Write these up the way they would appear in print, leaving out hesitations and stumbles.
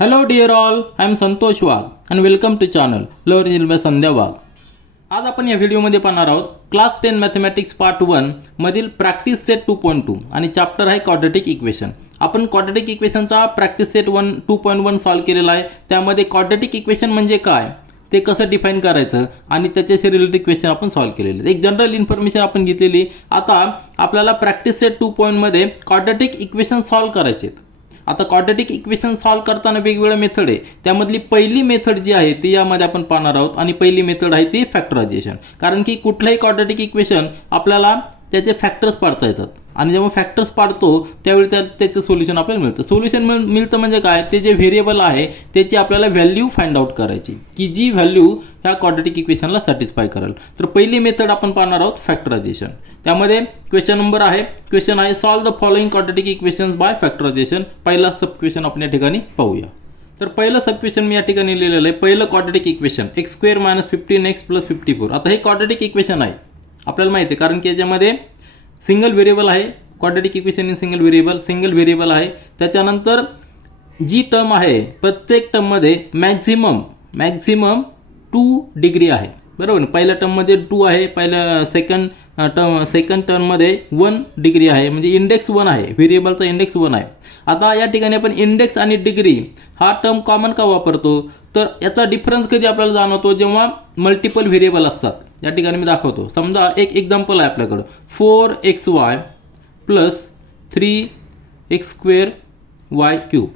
Hello dear all, I am Santosh Wagh and welcome to channel Learning by संध्या वाघ. आज आपण या व्हिडिओमध्ये पाहणार आहोत क्लास 10 मॅथमॅटिक्स पार्ट 1 मधील प्रॅक्टिस सेट 2.2 आणि चॅप्टर आहे क्वाड्रॅटिक इक्वेशन. आपण क्वाड्रॅटिक इक्वेशनचा प्रॅक्टिस सेट 2.1 सॉल्व केलेला आहे. त्यामध्ये क्वाड्रॅटिक इक्वेशन म्हणजे काय, ते कसं डिफाइन करायचं आणि त्याच्याशी रिलेटेड क्वेश्चन आपण सॉल्व केलेले. एक जनरल इन्फॉर्मेशन आपण घेतलेली. आता आपल्याला प्रॅक्टिस सेट 2.0 मध्ये क्वाड्रॅटिक इक्वेशन सॉल्व करायचे आहेत. आता क्वाड्रॅटिक इक्वेशन सॉल्व करताना वेगवेगळ्या मेथड आहे. त्यामधली पहिली मेथड जी आहे ती यामध्ये आपण पाहणार आहोत आणि पहिली मेथड आहे ती फॅक्टरायझेशन. कारण की कुठलंही क्वाड्रॅटिक इक्वेशन आपल्याला त्याचे फॅक्टर्स पाडता येतात आणि जेव्हा फॅक्टर्स पाडतो त्यावेळी त्याचं सोल्युशन आपल्याला मिळतं. सोल्युशन मिळतं म्हणजे काय, ते जे व्हेरिएबल आहे त्याची आपल्याला व्हॅल्यू फाइंड आउट करायची की जी व्हॅल्यू ह्या क्वाड्रॅटिक इक्वेशनला सॅटिस्फाय करेल. तर पहिली मेथड आपण पाहणार आहोत फॅक्टरायझेशन. त्यामध्ये क्वेश्चन नंबर आहे, क्वेश्चन आहे solve the following quadratic equations by factorisation. पहिला सब क्वेश्चन आपण या ठिकाणी पाहूया. तर पहिलं सब क्वेश्चन मी या ठिकाणी लिहिलेलं आहे. पहिलं क्वाड्रॅटिक इक्वेशन x² - 15x + 54. आता हे क्वाड्रॅटिक इक्वेशन आहे आपल्याला माहिती आहे, कारण की याच्यामध्ये सिंगल व्हेरिएबल आहे. Quadratic equation in single variable आहे. त्याच्यानंतर जी टर्म आहे प्रत्येक टर्ममध्ये मॅक्झिमम 2 डिग्री आहे, बरोबर. पहिल्या टर्ममध्ये 2 आहे, पहिल्या सेकंड टर्ममध्ये 1 डिग्री आहे, म्हणजे इंडेक्स 1 आहे, व्हेरिएबलचा इंडेक्स 1 आहे. आता या ठिकाणी आपण इंडेक्स आणि डिग्री हा टर्म कॉमन का वापरतो, तर याचा डिफरन्स कधी आपल्याला जाणवतो जेव्हा मल्टिपल व्हेरिएबल असतात. या ठिकाणी मी दाखवतो. समजा एक एक्झाम्पल आहे आपल्याकडं 4xy + 3x²y³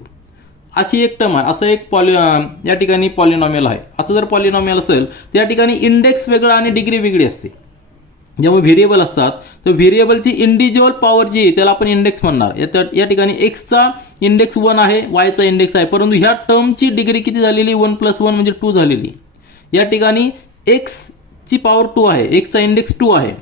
अशी एक टर्म आहे. असं एक या ठिकाणी पॉलिनॉमियल आहे. असं जर पॉलिनॉमियल असेल तर या ठिकाणी इंडेक्स वेगळा आणि डिग्री वेगळी असते. जेव्हा व्हेरिएबल असतात तर व्हेरिएबलची इंडिव्हिज्युअल पॉवर जी आहे त्याला आपण इंडेक्स म्हणणार. या ठिकाणी एक्सचा इंडेक्स 1 आहे, वायचा इंडेक्स आहे, परंतु ह्या टर्मची डिग्री किती झालेली, 1 + 1 म्हणजे 2 झालेली. या ठिकाणी एक्सची पॉवर 2 आहे, एक्सचा इंडेक्स 2 आहे,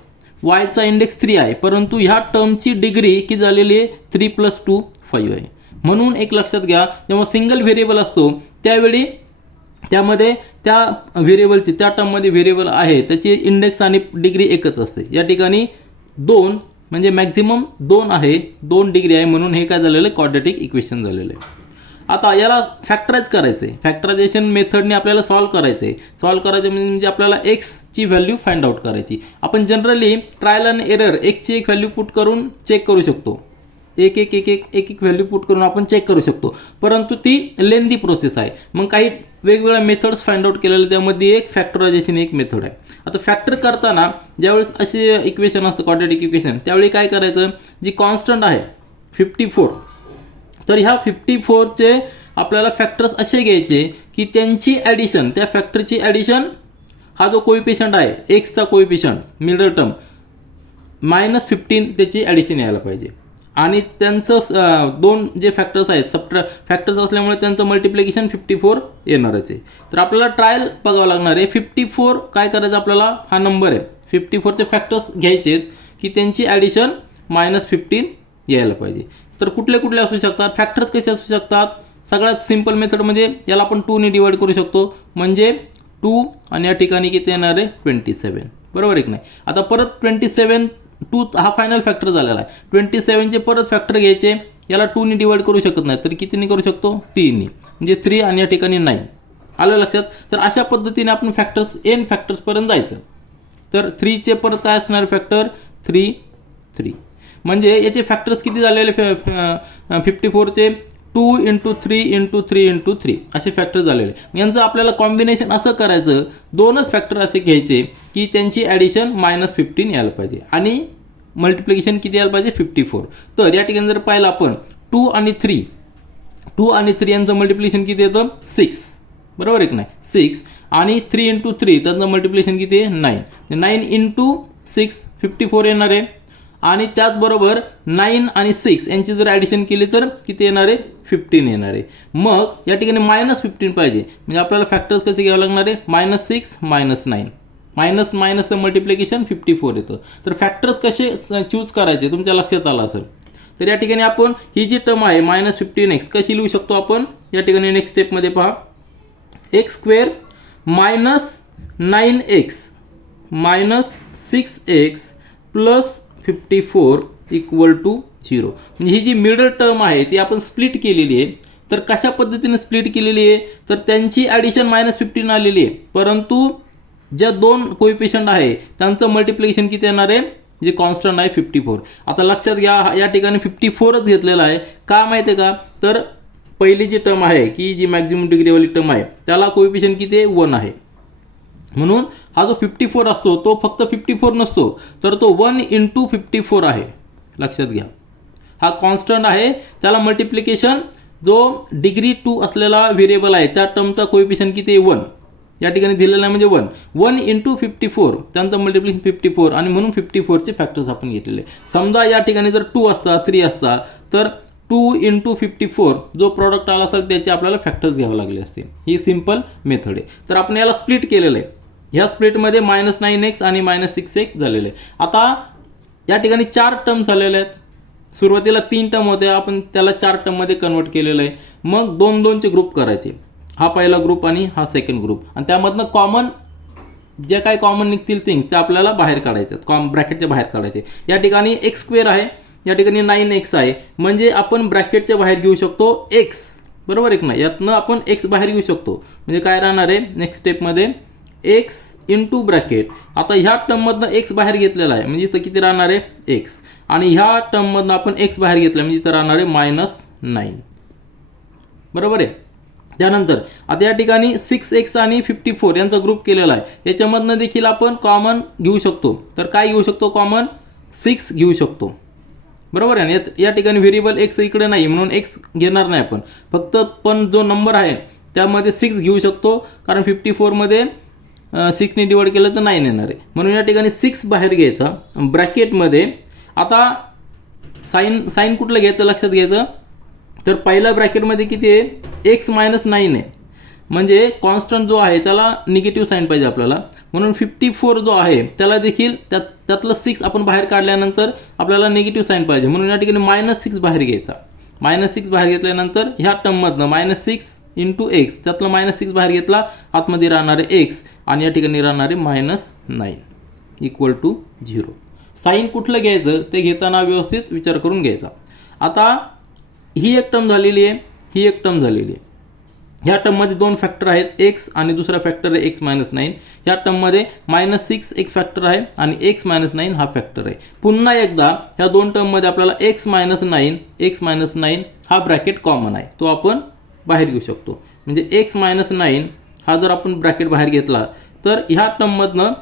वायचा इंडेक्स 3 आहे, परंतु ह्या टर्मची डिग्री किती झालेली आहे, 3 + 2 5 आहे. म्हणून एक लक्षात घ्या, जेव्हा सिंगल व्हेरिएबल असतो त्यावेळी त्यामध्ये त्या व्हेरिएबलची त्या टर्ममध्ये व्हेरिएबल आहे त्याची इंडेक्स आणि डिग्री एकच असते. या ठिकाणी 2 म्हणजे मॅक्झिमम 2 आहे, 2 डिग्री आहे, म्हणून हे काय झालेलं आहे, क्वाड्रॅटिक इक्वेशन झालेलं आहे. आता याला फॅक्टराइज करायचं आहे. फॅक्टरायझेशन मेथडने आपल्याला सॉल्व करायचं आहे. म्हणजे आपल्याला एक्सची व्हॅल्यू फाइंड आउट करायची. आपण जनरली ट्रायल अँड एरर एक्सची एक व्हॅल्यू पुट करून चेक करू शकतो. एक व्हॅल्यू पुट करून आपण चेक करू शकतो, परंतु ती लेंदी प्रोसेस आहे. मग काही वेगवेगळ्या मेथड्स फाइंड आउट केलेल्या, त्यामध्ये एक फॅक्टरायझेशन एक मेथड आहे. आता फॅक्टर करताना ज्यावेळेस असे इक्वेशन असतं क्वाड्रॅटिक इक्वेशन, त्यावेळी काय करायचं, जी कॉन्स्टंट आहे 54, तर ह्या 54चे आपल्याला फॅक्टर्स असे घ्यायचे की त्यांची ॲडिशन, त्या फॅक्टरची ॲडिशन, हा जो कोइफिशियंट आहे एक्सचा कोइफिशियंट मिडल टर्म -15 त्याची ॲडिशन यायला पाहिजे. आणि त्यांचं 2 जे फॅक्टर्स आहेत फॅक्टर्स असल्यामुळे त्यांचं मल्टिप्लिकेशन 54 येणारच आहे. तर आपल्याला ट्रायल बघावं लागणार आहे. 54 काय करायचं, आपल्याला हा नंबर आहे 54चे फॅक्टर्स घ्यायचे आहेत की त्यांची ॲडिशन -15 यायला पाहिजे. तर कुठले असू शकतात फॅक्टर्स, कसे असू शकतात. सगळ्यात सिंपल मेथड म्हणजे याला आपण 2 ने डिवाइड करू शकतो, म्हणजे 2 आणि या ठिकाणी किती येणार आहे 27, बरोबर आहे की नाही. आता परत 27 2 हा फायनल फॅक्टर झालेला आहे. 27चे परत फॅक्टर घ्यायचे, याला 2 ने डिवाइड करू शकत नाही, तर कितीने करू शकतो, 3 ने, म्हणजे 3 आणि या ठिकाणी 9. आलं लक्षात. तर अशा पद्धतीने आपण फॅक्टर्स n फॅक्टर्सपर्यंत जायचं. तर 3चे परत काय असणार फॅक्टर 3, म्हणजे याचे फॅक्टर्स किती झालेले 54चे 2 × 3 × 3 × 3 असे फॅक्टर झालेले. यांचं आपल्याला कॉम्बिनेशन असं करायचं, 2च फॅक्टर असे घ्यायचे की त्यांची ॲडिशन -15 यायला पाहिजे आणि मल्टिप्लिकेशन किती यायला पाहिजे 54. तर या ठिकाणी जर पाहिलं आपण 2 आणि 3 यांचं मल्टिप्लिकेशन किती येतं 6, बरोबर आहे की नाही 6, आणि 3 × 3 त्यांचं मल्टिप्लिकेशन किती आहे 9. 9 × 6 54 येणार आहे, आणि त्याचबरोबर 9 आणि 6 यांची जर ॲडिशन केली तर किती येणार आहे 15 येणार आहे. मग या ठिकाणी -15 पाहिजे, म्हणजे आपल्याला फॅक्टर्स कसे घ्यावं लागणार आहे, -6 -9 मायनसचं मल्टिप्लिकेशन 54 येतं. तर फॅक्टर्स कसे चूज करायचे तुमच्या लक्षात आलं असेल. तर या ठिकाणी आपण ही जी टर्म आहे -15x कशी लिहू शकतो आपण, या ठिकाणी नेक्स्ट स्टेपमध्ये पहा, x² - 9x - 6x + 54 = 0. म्हणजे ही जी मिडल टर्म आहे ती आपण स्प्लिट केलेली आहे. तर कशा पद्धतीने स्प्लिट केलेली आहे, तर त्यांची ॲडिशन -15 आलेली आहे, परंतु ज्या दोन कोइफिशियंट आहे त्यांचं मल्टिप्लिकेशन किती येणार आहे, जे कॉन्स्टंट आहे 54. आता लक्षात घ्या या ठिकाणी 54च घेतलेला आहे. का माहिती आहे का, तर पहिली जी टर्म आहे की जी मॅक्झिमम डिग्रीवाली टर्म आहे त्याला कोइफिशियंट किती आहे, 1 आहे. म्हणून हा जो 54 असतो तो फक्त 54 नसतो, तर तो 1 × 54 आहे. लक्षात घ्या, हा कॉन्स्टंट आहे, त्याला मल्टिप्लिकेशन जो डिग्री 2 असलेला व्हेरिएबल आहे त्या टर्मचा कोइफिशियंट किती आहे, 1. या ठिकाणी दिलेला आहे म्हणजे 1 × 54, त्यांचं मल्टिप्लिकेशन 54 आणि म्हणून 54चे फॅक्टर्स आपण घेतलेले. समजा या ठिकाणी जर 2 असता 3 असता तर 2 × 54 जो प्रॉडक्ट आला असेल त्याचे आपल्याला फॅक्टर्स घ्यावे लागले असते. ही सिंपल मेथड आहे. तर आपण याला स्प्लिट केलेलं आहे. ह्या स्प्लिटमध्ये -9x आणि -6x झालेले आहे. आता या ठिकाणी 4 टर्म्स आलेले आहेत. सुरुवातीला 3 टर्म होत्या, आपण त्याला 4 टर्ममध्ये कन्वर्ट केलेलं आहे. मग 2-2चे ग्रुप करायचे, हा पहिला ग्रुप आणि हा सेकंड ग्रुप, आणि त्यामधनं कॉमन जे काही कॉमन निघतील थिंग्स ते आपल्याला बाहेर काढायचे, ब्रॅकेटच्या बाहेर काढायचे. या ठिकाणी x² आहे, या ठिकाणी 9x आहे, म्हणजे आपण ब्रॅकेटच्या बाहेर घेऊ शकतो x, बरोबर आहे की नाही. यातनं आपण x बाहेर घेऊ शकतो, म्हणजे काय राहणार आहे नेक्स्ट स्टेपमध्ये x × ब्रॅकेट. आता ह्या टर्ममधनं x बाहेर घेतलेला आहे म्हणजे इथं किती राहणार आहे, x, आणि ह्या टर्ममधनं आपण x बाहेर घेतला म्हणजे इथं राहणार आहे -9, बरोबर आहे. त्यानंतर आता या ठिकाणी 6x आणि 54 यांचा ग्रुप केलेला आहे, याच्यामधनं देखील आपण कॉमन घेऊ शकतो. तर काय घेऊ शकतो कॉमन, 6 घेऊ शकतो, बरोबर आहे. या ठिकाणी व्हेरिएबल x इकडे नाही म्हणून x घेणार नाही आपण, फक्त पण जो नंबर आहे त्यामध्ये 6 घेऊ शकतो, कारण 54मध्ये 6ने डिवाइड केलं तर 9 येणार आहे. म्हणून या ठिकाणी 6 बाहेर घ्यायचा ब्रॅकेटमध्ये. आता साईन कुठलं घ्यायचं लक्षात घ्यायचं, तर पहिल्या ब्रॅकेटमध्ये किती आहे, x - 9 आहे, म्हणजे कॉन्स्टंट जो आहे त्याला निगेटिव्ह साईन पाहिजे आपल्याला. म्हणून 54 जो आहे त्याला देखील त्यातलं 6 आपण बाहेर काढल्यानंतर आपल्याला निगेटिव्ह साईन पाहिजे, म्हणून या ठिकाणी -6 बाहेर घ्यायचा. -6 बाहेर घेतल्यानंतर ह्या टर्ममधनं -6 × x, त्यातलं -6 बाहेर घेतला, आतमध्ये राहणारे x, आणि या ठिकाणी राहणारे -9 = 0. साईन कुठलं घ्यायचं ते घेताना व्यवस्थित विचार करून घ्यायचा. आता ही एक टर्म झालेली आहे, ही एक टर्म झालेली आहे. ह्या टर्ममध्ये 2 फॅक्टर आहेत, x आणि दुसरा फॅक्टर आहे x - 9. ह्या टर्ममध्ये -6 एक फॅक्टर आहे आणि x - 9 हा फॅक्टर आहे. पुन्हा एकदा ह्या 2 टर्ममध्ये आपल्याला x - 9 हा ब्रॅकेट कॉमन आहे, तो आपण बाहेर घेऊ शकतो. म्हणजे x - 9 हा जर आपण ब्रॅकेट बाहेर घेतला तर ह्या टर्ममधनं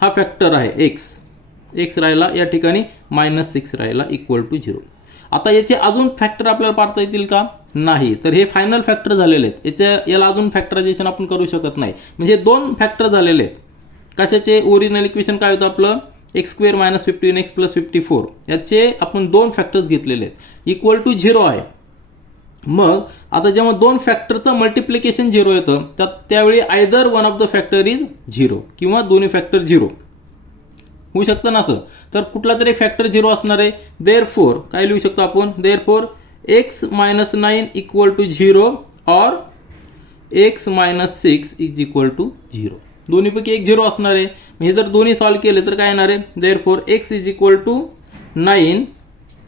हा फॅक्टर आहे x राहिला, या ठिकाणी -6 राहिला = 0. आता याचे अजून फॅक्टर आपल्याला पाडता येतील का, नाही. तर हे फायनल फॅक्टर झालेले आहेत, याला अजून फॅक्टरायझेशन आपण करू शकत नाही. म्हणजे 2 फॅक्टर झालेले आहेत. कशाचे, ओरिजिनल इक्वेशन काय होतं आपलं, x² - 15x + 54, याचे आपण 2 फॅक्टर्स घेतलेले आहेत, = 0 आहे. मग आता जेव्हा 2 फॅक्टरचं मल्टिप्लिकेशन 0 येतं त्यावेळी either one of the factor is 0 किंवा दोन्ही फॅक्टर 0 होऊ शकतं ना. असं तर कुठला तरी फॅक्टर 0 असणार आहे. देअरफोर काय लिहू शकतो आपण, देअरफोर x - 9 = 0 और x - 6 = 0. दोन्हीपैकी एक 0 असणार आहे. म्हणजे जर दोन्ही सॉल्व्ह केले तर काय येणार आहे, देअरफोर x = 9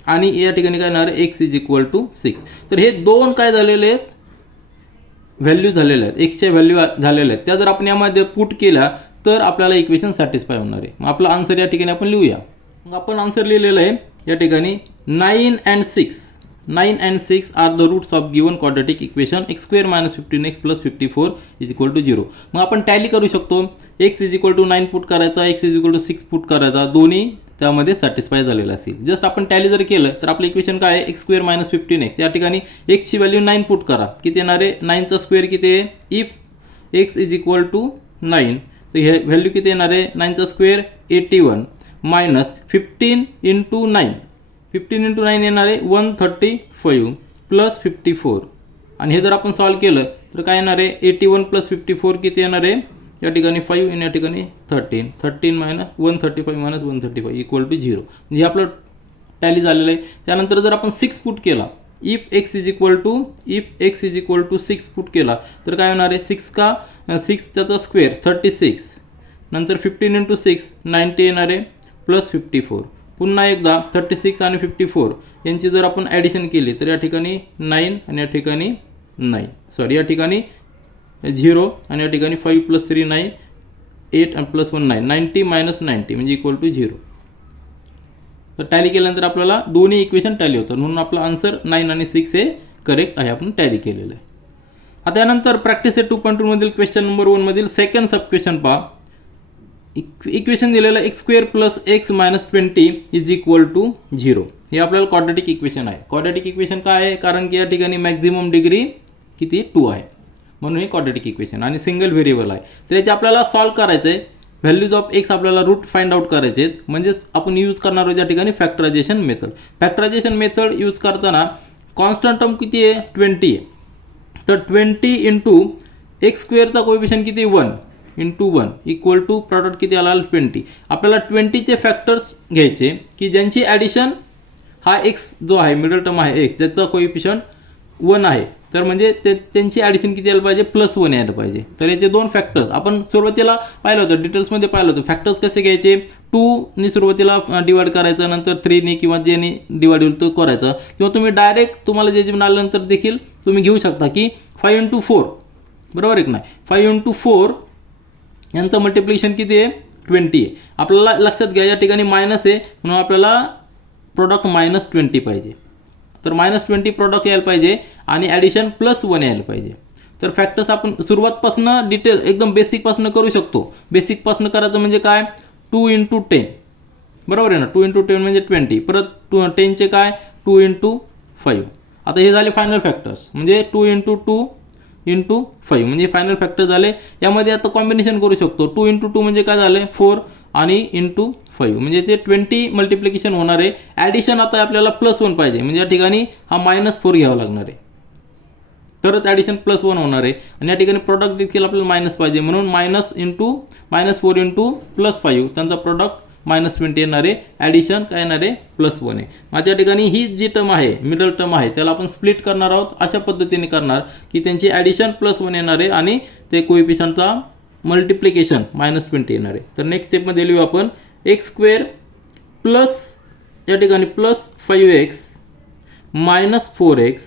आणि या ठिकाणी काय येणार आहे, x = 6. तर हे 2 काय झालेले आहेत, व्हॅल्यू झालेल्या आहेत, एक्सच्या व्हॅल्यू झालेल्या आहेत. त्या जर आपण यामध्ये पुट केल्या तर आपल्याला इक्वेशन सॅटिस्फाय होणार आहे. मग आपला आन्सर या ठिकाणी आपण लिहूया. मग आपण आन्सर लिहिलेलं आहे या ठिकाणी 9 and 6 are the roots of given quadratic equation x² - 15x + 54 = 0. मग आपण टॅली करू शकतो. x = 9 पुट करायचा, x = 6 पुट करायचा, दोन्ही त्यामध्ये सॅटिस्फाय झालेलं असेल. जस्ट आपण टॅली जर केलं तर आपलं इक्वेशन काय आहे, x² - 15x. या ठिकाणी x ची व्हॅल्यू 9 पुट करा, किती येणार आहे, 9चा स्क्वेअर किती आहे, इफ x = 9 तर हे व्हॅल्यू किती येणार आहे, 9चा स्क्वेअर 81 मायनस 15 × 9, 15 × 9 येणार आहे 135 + 54, आणि हे जर आपण सॉल्व्ह केलं तर काय येणार आहे, 81 + 54 किती येणार आहे, या ठिकाणी 5 आणि या ठिकाणी 13 135 - 135 = 0. म्हणजे आपलं टॅली झालेलं आहे. त्यानंतर जर आपण 6 पुट केला, इफ x = 6 पुट केला तर काय होणार आहे, 6 त्याचा स्क्वेअर 36, नंतर 15 × 6 90 येणार आहे + 54. पुन्हा एकदा 36 आणि 54 यांची जर आपण ॲडिशन केली तर या ठिकाणी 9 आणि या ठिकाणी 9 सॉरी या ठिकाणी 0 आणि या ठिकाणी 5 + 3 9 8 आणि +1 9 90 - 90 म्हणजे इक्वल टू 0. तर टॅली केल्यानंतर आपल्याला दोन्ही इक्वेशन टॅली होतात म्हणून आपला आन्सर 9 आणि 6 हे करेक्ट आहे. आपण टॅली केलेलं आहे. आता यानंतर प्रॅक्टिस सेट 2.2 मधील क्वेश्चन नंबर 1 मधील सेकंड सब क्वेश्चन पहा. इक्वेशन दिलेलं x² + x - 20 is equal to 0. हे आपल्याला क्वाड्रॅटिक इक्वेशन आहे. क्वाड्रॅटिक इक्वेशन काय आहे कारण की या ठिकाणी मॅक्झिमम डिग्री किती 2 आहे म्हणून हे क्वाड्रॅटिक इक्वेशन आणि सिंगल व्हेरिएबल आहे. तर याचे आपल्याला सॉल्व करायचं आहे. व्हॅल्यूज ऑफ x आपल्याला रूट फाइंड आउट करायचे आहेत म्हणजे आपण यूज करणार आहोत या ठिकाणी factorisation method. Factorisation method use करताना कॉन्स्टंट टर्म किती आहे 20 आहे. तर 20 इंटू x² चा कोएफिशियंट किती 1 इंटू 1 इक्वल टू प्रॉडक्ट किती आला 20. आपल्याला 20चे फॅक्टर्स घ्यायचे की ज्यांची ॲडिशन हा x जो आहे मिडल टर्म आहे x ज्याचा कोएफिशियंट 1 आहे. तर म्हणजे त्यांची ॲडिशन किती यायला पाहिजे +1 यायला पाहिजे. तर याचे दोन फॅक्टर्स आपण सुरुवातीला पाहिलं होतं डिटेल्समध्ये पाहिलं होतं. फॅक्टर्स कसे घ्यायचे 2नी सुरुवातीला डिवाइड करायचं नंतर 3नी किंवा जेनी डिवाइड होईल तो करायचा किंवा तुम्ही डायरेक्ट तुम्हाला जे मिळाल्यानंतर देखील तुम्ही घेऊ शकता की 5 × 4 बरोबर आहे की नाही. 5 × 4 यांचं मल्टिप्लिकेशन किती आहे 20 आहे. आपल्याला लक्षात घ्या या ठिकाणी मायनस आहे म्हणून आपल्याला प्रोडक्ट -20 पाहिजे. तर -20 प्रोडक्ट यायला पाहिजे आणि ॲडिशन +1 यायला पाहिजे. तर फॅक्टर्स आपण सुरुवातपासून डिटेल एकदम बेसिकपासून करू शकतो. बेसिकपासून करायचं म्हणजे काय 2 × 10 बरोबर आहे ना. 2 × 10 म्हणजे 20 परत 10चे काय 2 × 5. आता हे झाले फायनल फॅक्टर्स म्हणजे 2 × 2 × 5 म्हणजे फायनल फॅक्टर झाले. यामध्ये आता कॉम्बिनेशन करू शकतो 2 × 2 म्हणजे काय झाले 4 आणि × 5 म्हणजे ते 20 मल्टिप्लिकेशन होणार आहे. ॲडिशन आता आपल्याला +1 पाहिजे म्हणजे या ठिकाणी हा -4 घ्यावा लागणार आहे तरच ॲडिशन +1 होणार आहे. आणि या ठिकाणी प्रोडक्ट देखील आपल्याला मायनस पाहिजे म्हणून -4 × +5 त्यांचा प्रोडक्ट -20 येणार आहे. ॲडिशन काय येणार आहे +1 आहे. माझ्या ठिकाणी ही जी टर्म आहे मिडल टर्म आहे त्याला आपण स्प्लिट करणार आहोत. अशा पद्धतीने करणार की त्यांची ॲडिशन +1 येणार आहे आणि ते कोएफिशियंटचा मल्टिप्लिकेशन -20 येणार आहे. तर नेक्स्ट स्टेपमध्ये लिहू आपण x² प्लस या ठिकाणी +5x - 4x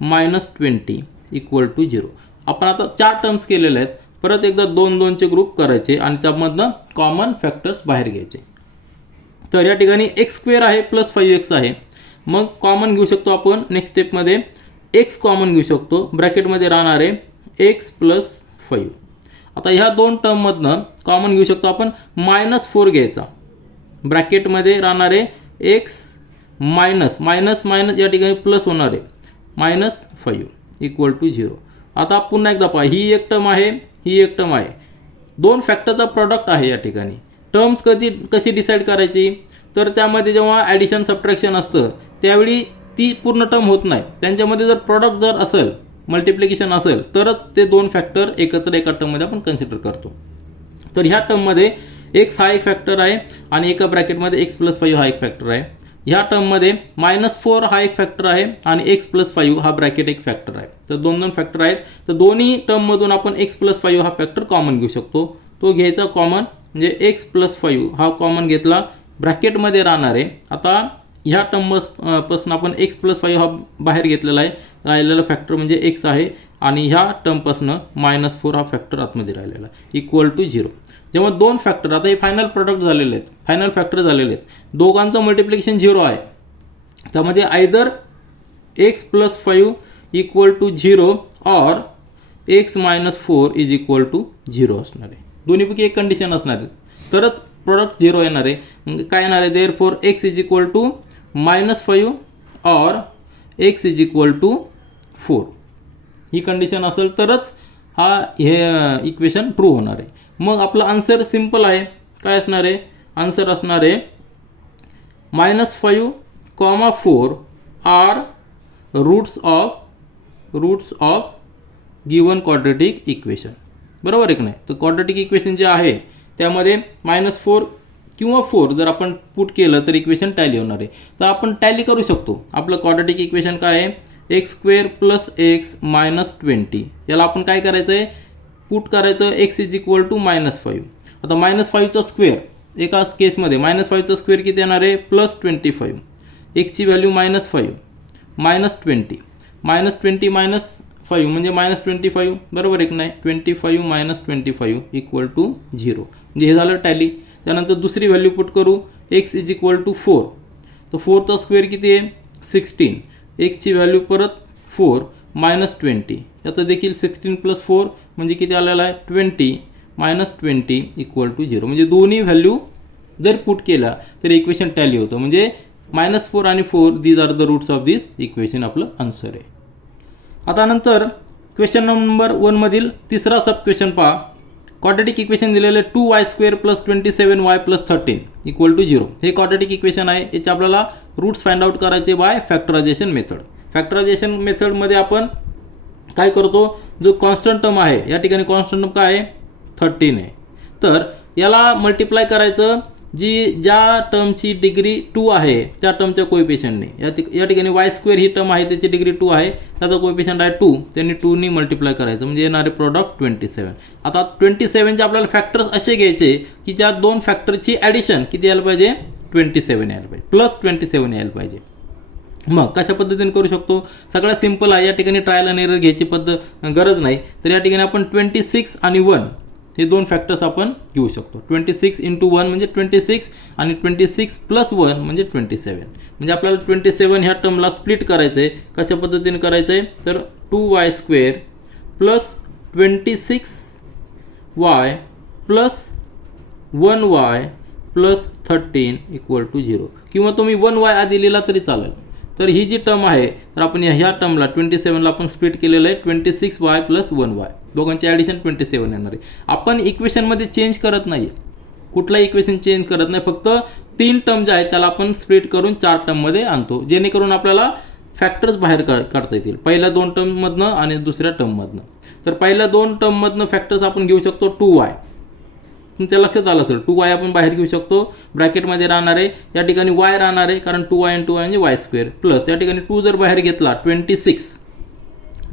- 20 इक्वल टू 0. आपण आता 4 टर्म्स केलेले आहेत. परत एकदा 2-2चे ग्रुप करायचे आणि त्यामधनं कॉमन फॅक्टर्स बाहेर घ्यायचे. तर या ठिकाणी x² आहे +5x आहे मग कॉमन घेऊ शकतो आपण. नेक्स्ट स्टेपमध्ये x कॉमन घेऊ शकतो. ब्रॅकेटमध्ये राहणार आहे x + 5. आता ह्या दोन टर्ममधनं कॉमन घेऊ शकतो आपण -4 घ्यायचा. ब्रॅकेटमध्ये राहणार आहे x मायनस या ठिकाणी प्लस होणार आहे -5 इक्वल टू 0. आता पुन्हा एकदा पहा ही एक टर्म आहे ही एक टर्म आहे. दोन फॅक्टरचा प्रॉडक्ट आहे या ठिकाणी. टर्म्स कशी डिसाईड करायची तर त्यामध्ये जेव्हा ॲडिशन सबट्रॅक्शन असतं त्यावेळी ती पूर्ण टर्म होत नाही. त्यांच्यामध्ये जर प्रॉडक्ट जर असेल मल्टिप्लिकेशन असेल तरच ते दोन फॅक्टर एकत्र एका टर्ममध्ये आपण कन्सिडर करतो. तर ह्या टर्ममध्ये x हा एक फॅक्टर आहे आणि एका ब्रॅकेटमध्ये x + 5 हा एक फॅक्टर आहे. ह्या टर्ममध्ये -4 हा एक फॅक्टर आहे आणि x + 5 हा ब्रॅकेट एक फॅक्टर आहे. तर दोन फॅक्टर आहेत. तर दोन्ही टर्ममधून आपण x + 5 हा फॅक्टर कॉमन घेऊ शकतो. तो घ्यायचा कॉमन म्हणजे x + 5 हा कॉमन घेतला ब्रॅकेटमध्ये राहणार आहे. आता ह्या टर्मपासून आपण x + 5 हा बाहेर घेतलेला आहे. राहिलेला फॅक्टर म्हणजे x आहे आणि ह्या टर्मपासून -4 हा फॅक्टर आतमध्ये राहिलेला इक्वल टू 0. जेव्हा दोन फॅक्टर आता हे फायनल प्रोडक्ट झालेले आहेत फायनल फॅक्टर झालेले आहेत दोघांचं मल्टिप्लिकेशन 0 आहे. त्यामध्ये आयदर x + 5 इक्वल टू 0 और x - 4 इज इक्वल टू 0 असणार आहे. दोन्हीपैकी एक कंडिशन असणार आहे तरच प्रोडक्ट 0 येणार आहे. मग काय येणार आहे therefore x is equal to -5 और x इज इक्वल टू 4 ही कंडिशन असेल तरच हे इक्वेशन ट्रू होणार आहे. मग आपला आन्सर सिंपल आहे. काय असणार आहे आन्सर असणार आहे -5, 4 are roots of given quadratic equation बरोबर आहे की नाही. तर क्वाड्रॅटिक इक्वेशन जे आहे त्यामध्ये -4 किंवा 4 जर आपण पुट केलं तर इक्वेशन टॅली होणार आहे. तर आपण टॅली करू शकतो. आपलं क्वाड्रॅटिक इक्वेशन काय आहे x² + x - 20. याला आपण काय करायचं आहे पुट करायचं x इज इक्वल टू -5. आता -5चा स्क्वेअर एका केसमध्ये -5चा स्क्वेअर किती येणार आहे +25. x ची व्हॅल्यू -5 -20 -20 25 म्हणजे -25 बरोबर एक नाही 25 - 25 इक्वल टू 0 म्हणजे हे झालं टॅली. त्यानंतर दुसरी व्हॅल्यू पुट करू x इज इक्वल टू 4. तर 4चा स्क्वेअर किती आहे 16. एक्सची व्हॅल्यू परत 4 -20 याचं देखील 16 + 4 म्हणजे किती आलेला आहे 20 -20 इक्वल टू 0 म्हणजे दोन्ही व्हॅल्यू जर पुट केला तर इक्वेशन टॅली होतं. म्हणजे -4 आणि 4 these are the roots of this equation आपलं आन्सर आहे. आता नंतर क्वेश्चन नंबर 1 मधील तिसरा सब क्वेश्चन पहा. क्वाड्रॅटिक इक्वेशन दिलेलं आहे 2y² + 27y + 13 इक्वल टू 0. हे क्वाड्रॅटिक इक्वेशन आहे. याचे आपल्याला रूट्स फाइंड आउट करायचे बाय फॅक्टरायझेशन मेथड. फॅक्टरायझेशन मेथडमध्ये आपण काय करतो जो कॉन्स्टंट टर्म आहे या ठिकाणी कॉन्स्टंट टर्म काय आहे 13 आहे. तर याला मल्टिप्लाय करायचं ज्या टर्मची डिग्री 2 आहे त्या टर्मच्या कोएफिशियंटने. या ठिकाणी y² ही टर्म आहे त्याची डिग्री 2 आहे त्याचा कोएफिशियंट आहे 2 त्यांनी 2नी मल्टिप्लाय करायचं म्हणजे येणारे प्रॉडक्ट 27. आता 27चे आपल्याला फॅक्टर्स असे घ्यायचे की ज्या दोन फॅक्टरची ॲडिशन किती यायला पाहिजे 27 यायला पाहिजे +27 यायला पाहिजे. मग कशा पद्धतीने करू शकतो सगळ्यात सिंपल आहे. या ठिकाणी ट्रायल आणि एरर घ्यायची गरज नाही. तर या ठिकाणी आपण 26 आणि 1 हे दोन फॅक्टर्स आपण घेऊ शकतो. 26 × 1 म्हणजे 26 आणि 26 + 1 म्हणजे 27. म्हणजे आपल्याला 27 ह्या टर्मला स्प्लिट करायचं आहे. कशा पद्धतीने करायचं आहे तर 2y² + 26y + 1y + 13 equal to 0 किंवा तुम्ही 1y आधी लिहिला तरी चालेल. तर ही जी टर्म आहे तर आपण ह्या टर्मला 27ला आपण स्प्लिट केलेलं आहे 26y + 1y दोघांची ॲडिशन 27 येणार आहे. आपण इक्वेशनमध्ये चेंज करत नाही कुठलाही इक्वेशन चेंज करत नाही. फक्त 3 टर्म जे आहेत त्याला आपण स्प्लिट करून 4 टर्ममध्ये आणतो जेणेकरून आपल्याला फॅक्टर्स बाहेर काढता येतील पहिल्या 2 टर्ममधनं आणि दुसऱ्या टर्ममधनं. तर पहिल्या 2 टर्ममधनं फॅक्टर्स आपण घेऊ शकतो 2y. तुमच्या लक्षात आलं असेल 2y आपण बाहेर घेऊ शकतो ब्रॅकेटमध्ये राहणार आहे. या ठिकाणी y राहणार आहे कारण 2y × 2y म्हणजे y² प्लस या ठिकाणी 2 जर बाहेर घेतला 26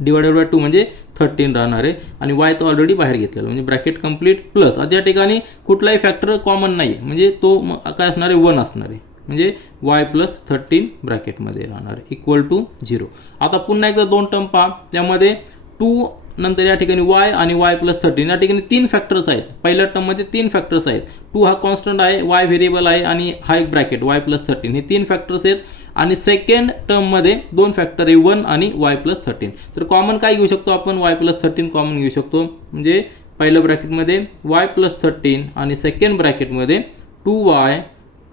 / 2 म्हणजे 13 राहणार आहे आणि y तर ऑलरेडी बाहेर घेतलेला म्हणजे ब्रॅकेट कंप्लीट प्लस. आता या ठिकाणी कुठलाही फॅक्टर कॉमन नाही म्हणजे तो काय असणार आहे 1 असणार आहे म्हणजे y + 13 ब्रॅकेटमध्ये राहणार आहे इक्वल टू 0. आता पुन्हा एकदा 2 टर्म पहा त्यामध्ये 2 नंतर या ठिकाणी y आणि y + 13 या ठिकाणी 3 फॅक्टर्स आहेत. पहिल्या टर्ममध्ये 3 फॅक्टर्स आहेत. 2 हा कॉन्स्टंट आहे y व्हेरिएबल आहे आणि हा एक ब्रॅकेट y + 13 हे 3 फॅक्टर्स आहेत. आणि सेकंड टर्ममध्ये 2 फॅक्टर आहे 1 आणि y + 13. तर कॉमन काय घेऊ शकतो आपण y + 13 कॉमन घेऊ शकतो म्हणजे पहिल्या ब्रॅकेटमध्ये y + 13 आणि सेकंड ब्रॅकेटमध्ये 2y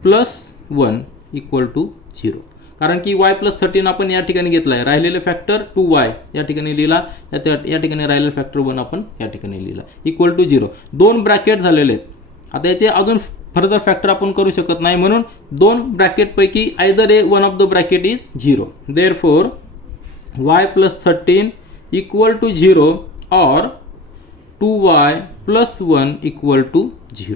+ 1 इक्वल टू 0. कारण की y + 13 आपण या ठिकाणी घेतला आहे राहिलेले फॅक्टर 2y या ठिकाणी लिहिला या ठिकाणी राहिलेले फॅक्टर 1 आपण या ठिकाणी लिहिला इक्वल टू 0. 2 ब्रॅकेट झालेले आहेत. आता याचे अजून फर्दर फॅक्टर आपण करू शकत नाही म्हणून 2 ब्रॅकेटपैकी either a one of the bracket is 0. Therefore y + 13 equal to 0 और 2y + 1 इक्वल टू 0.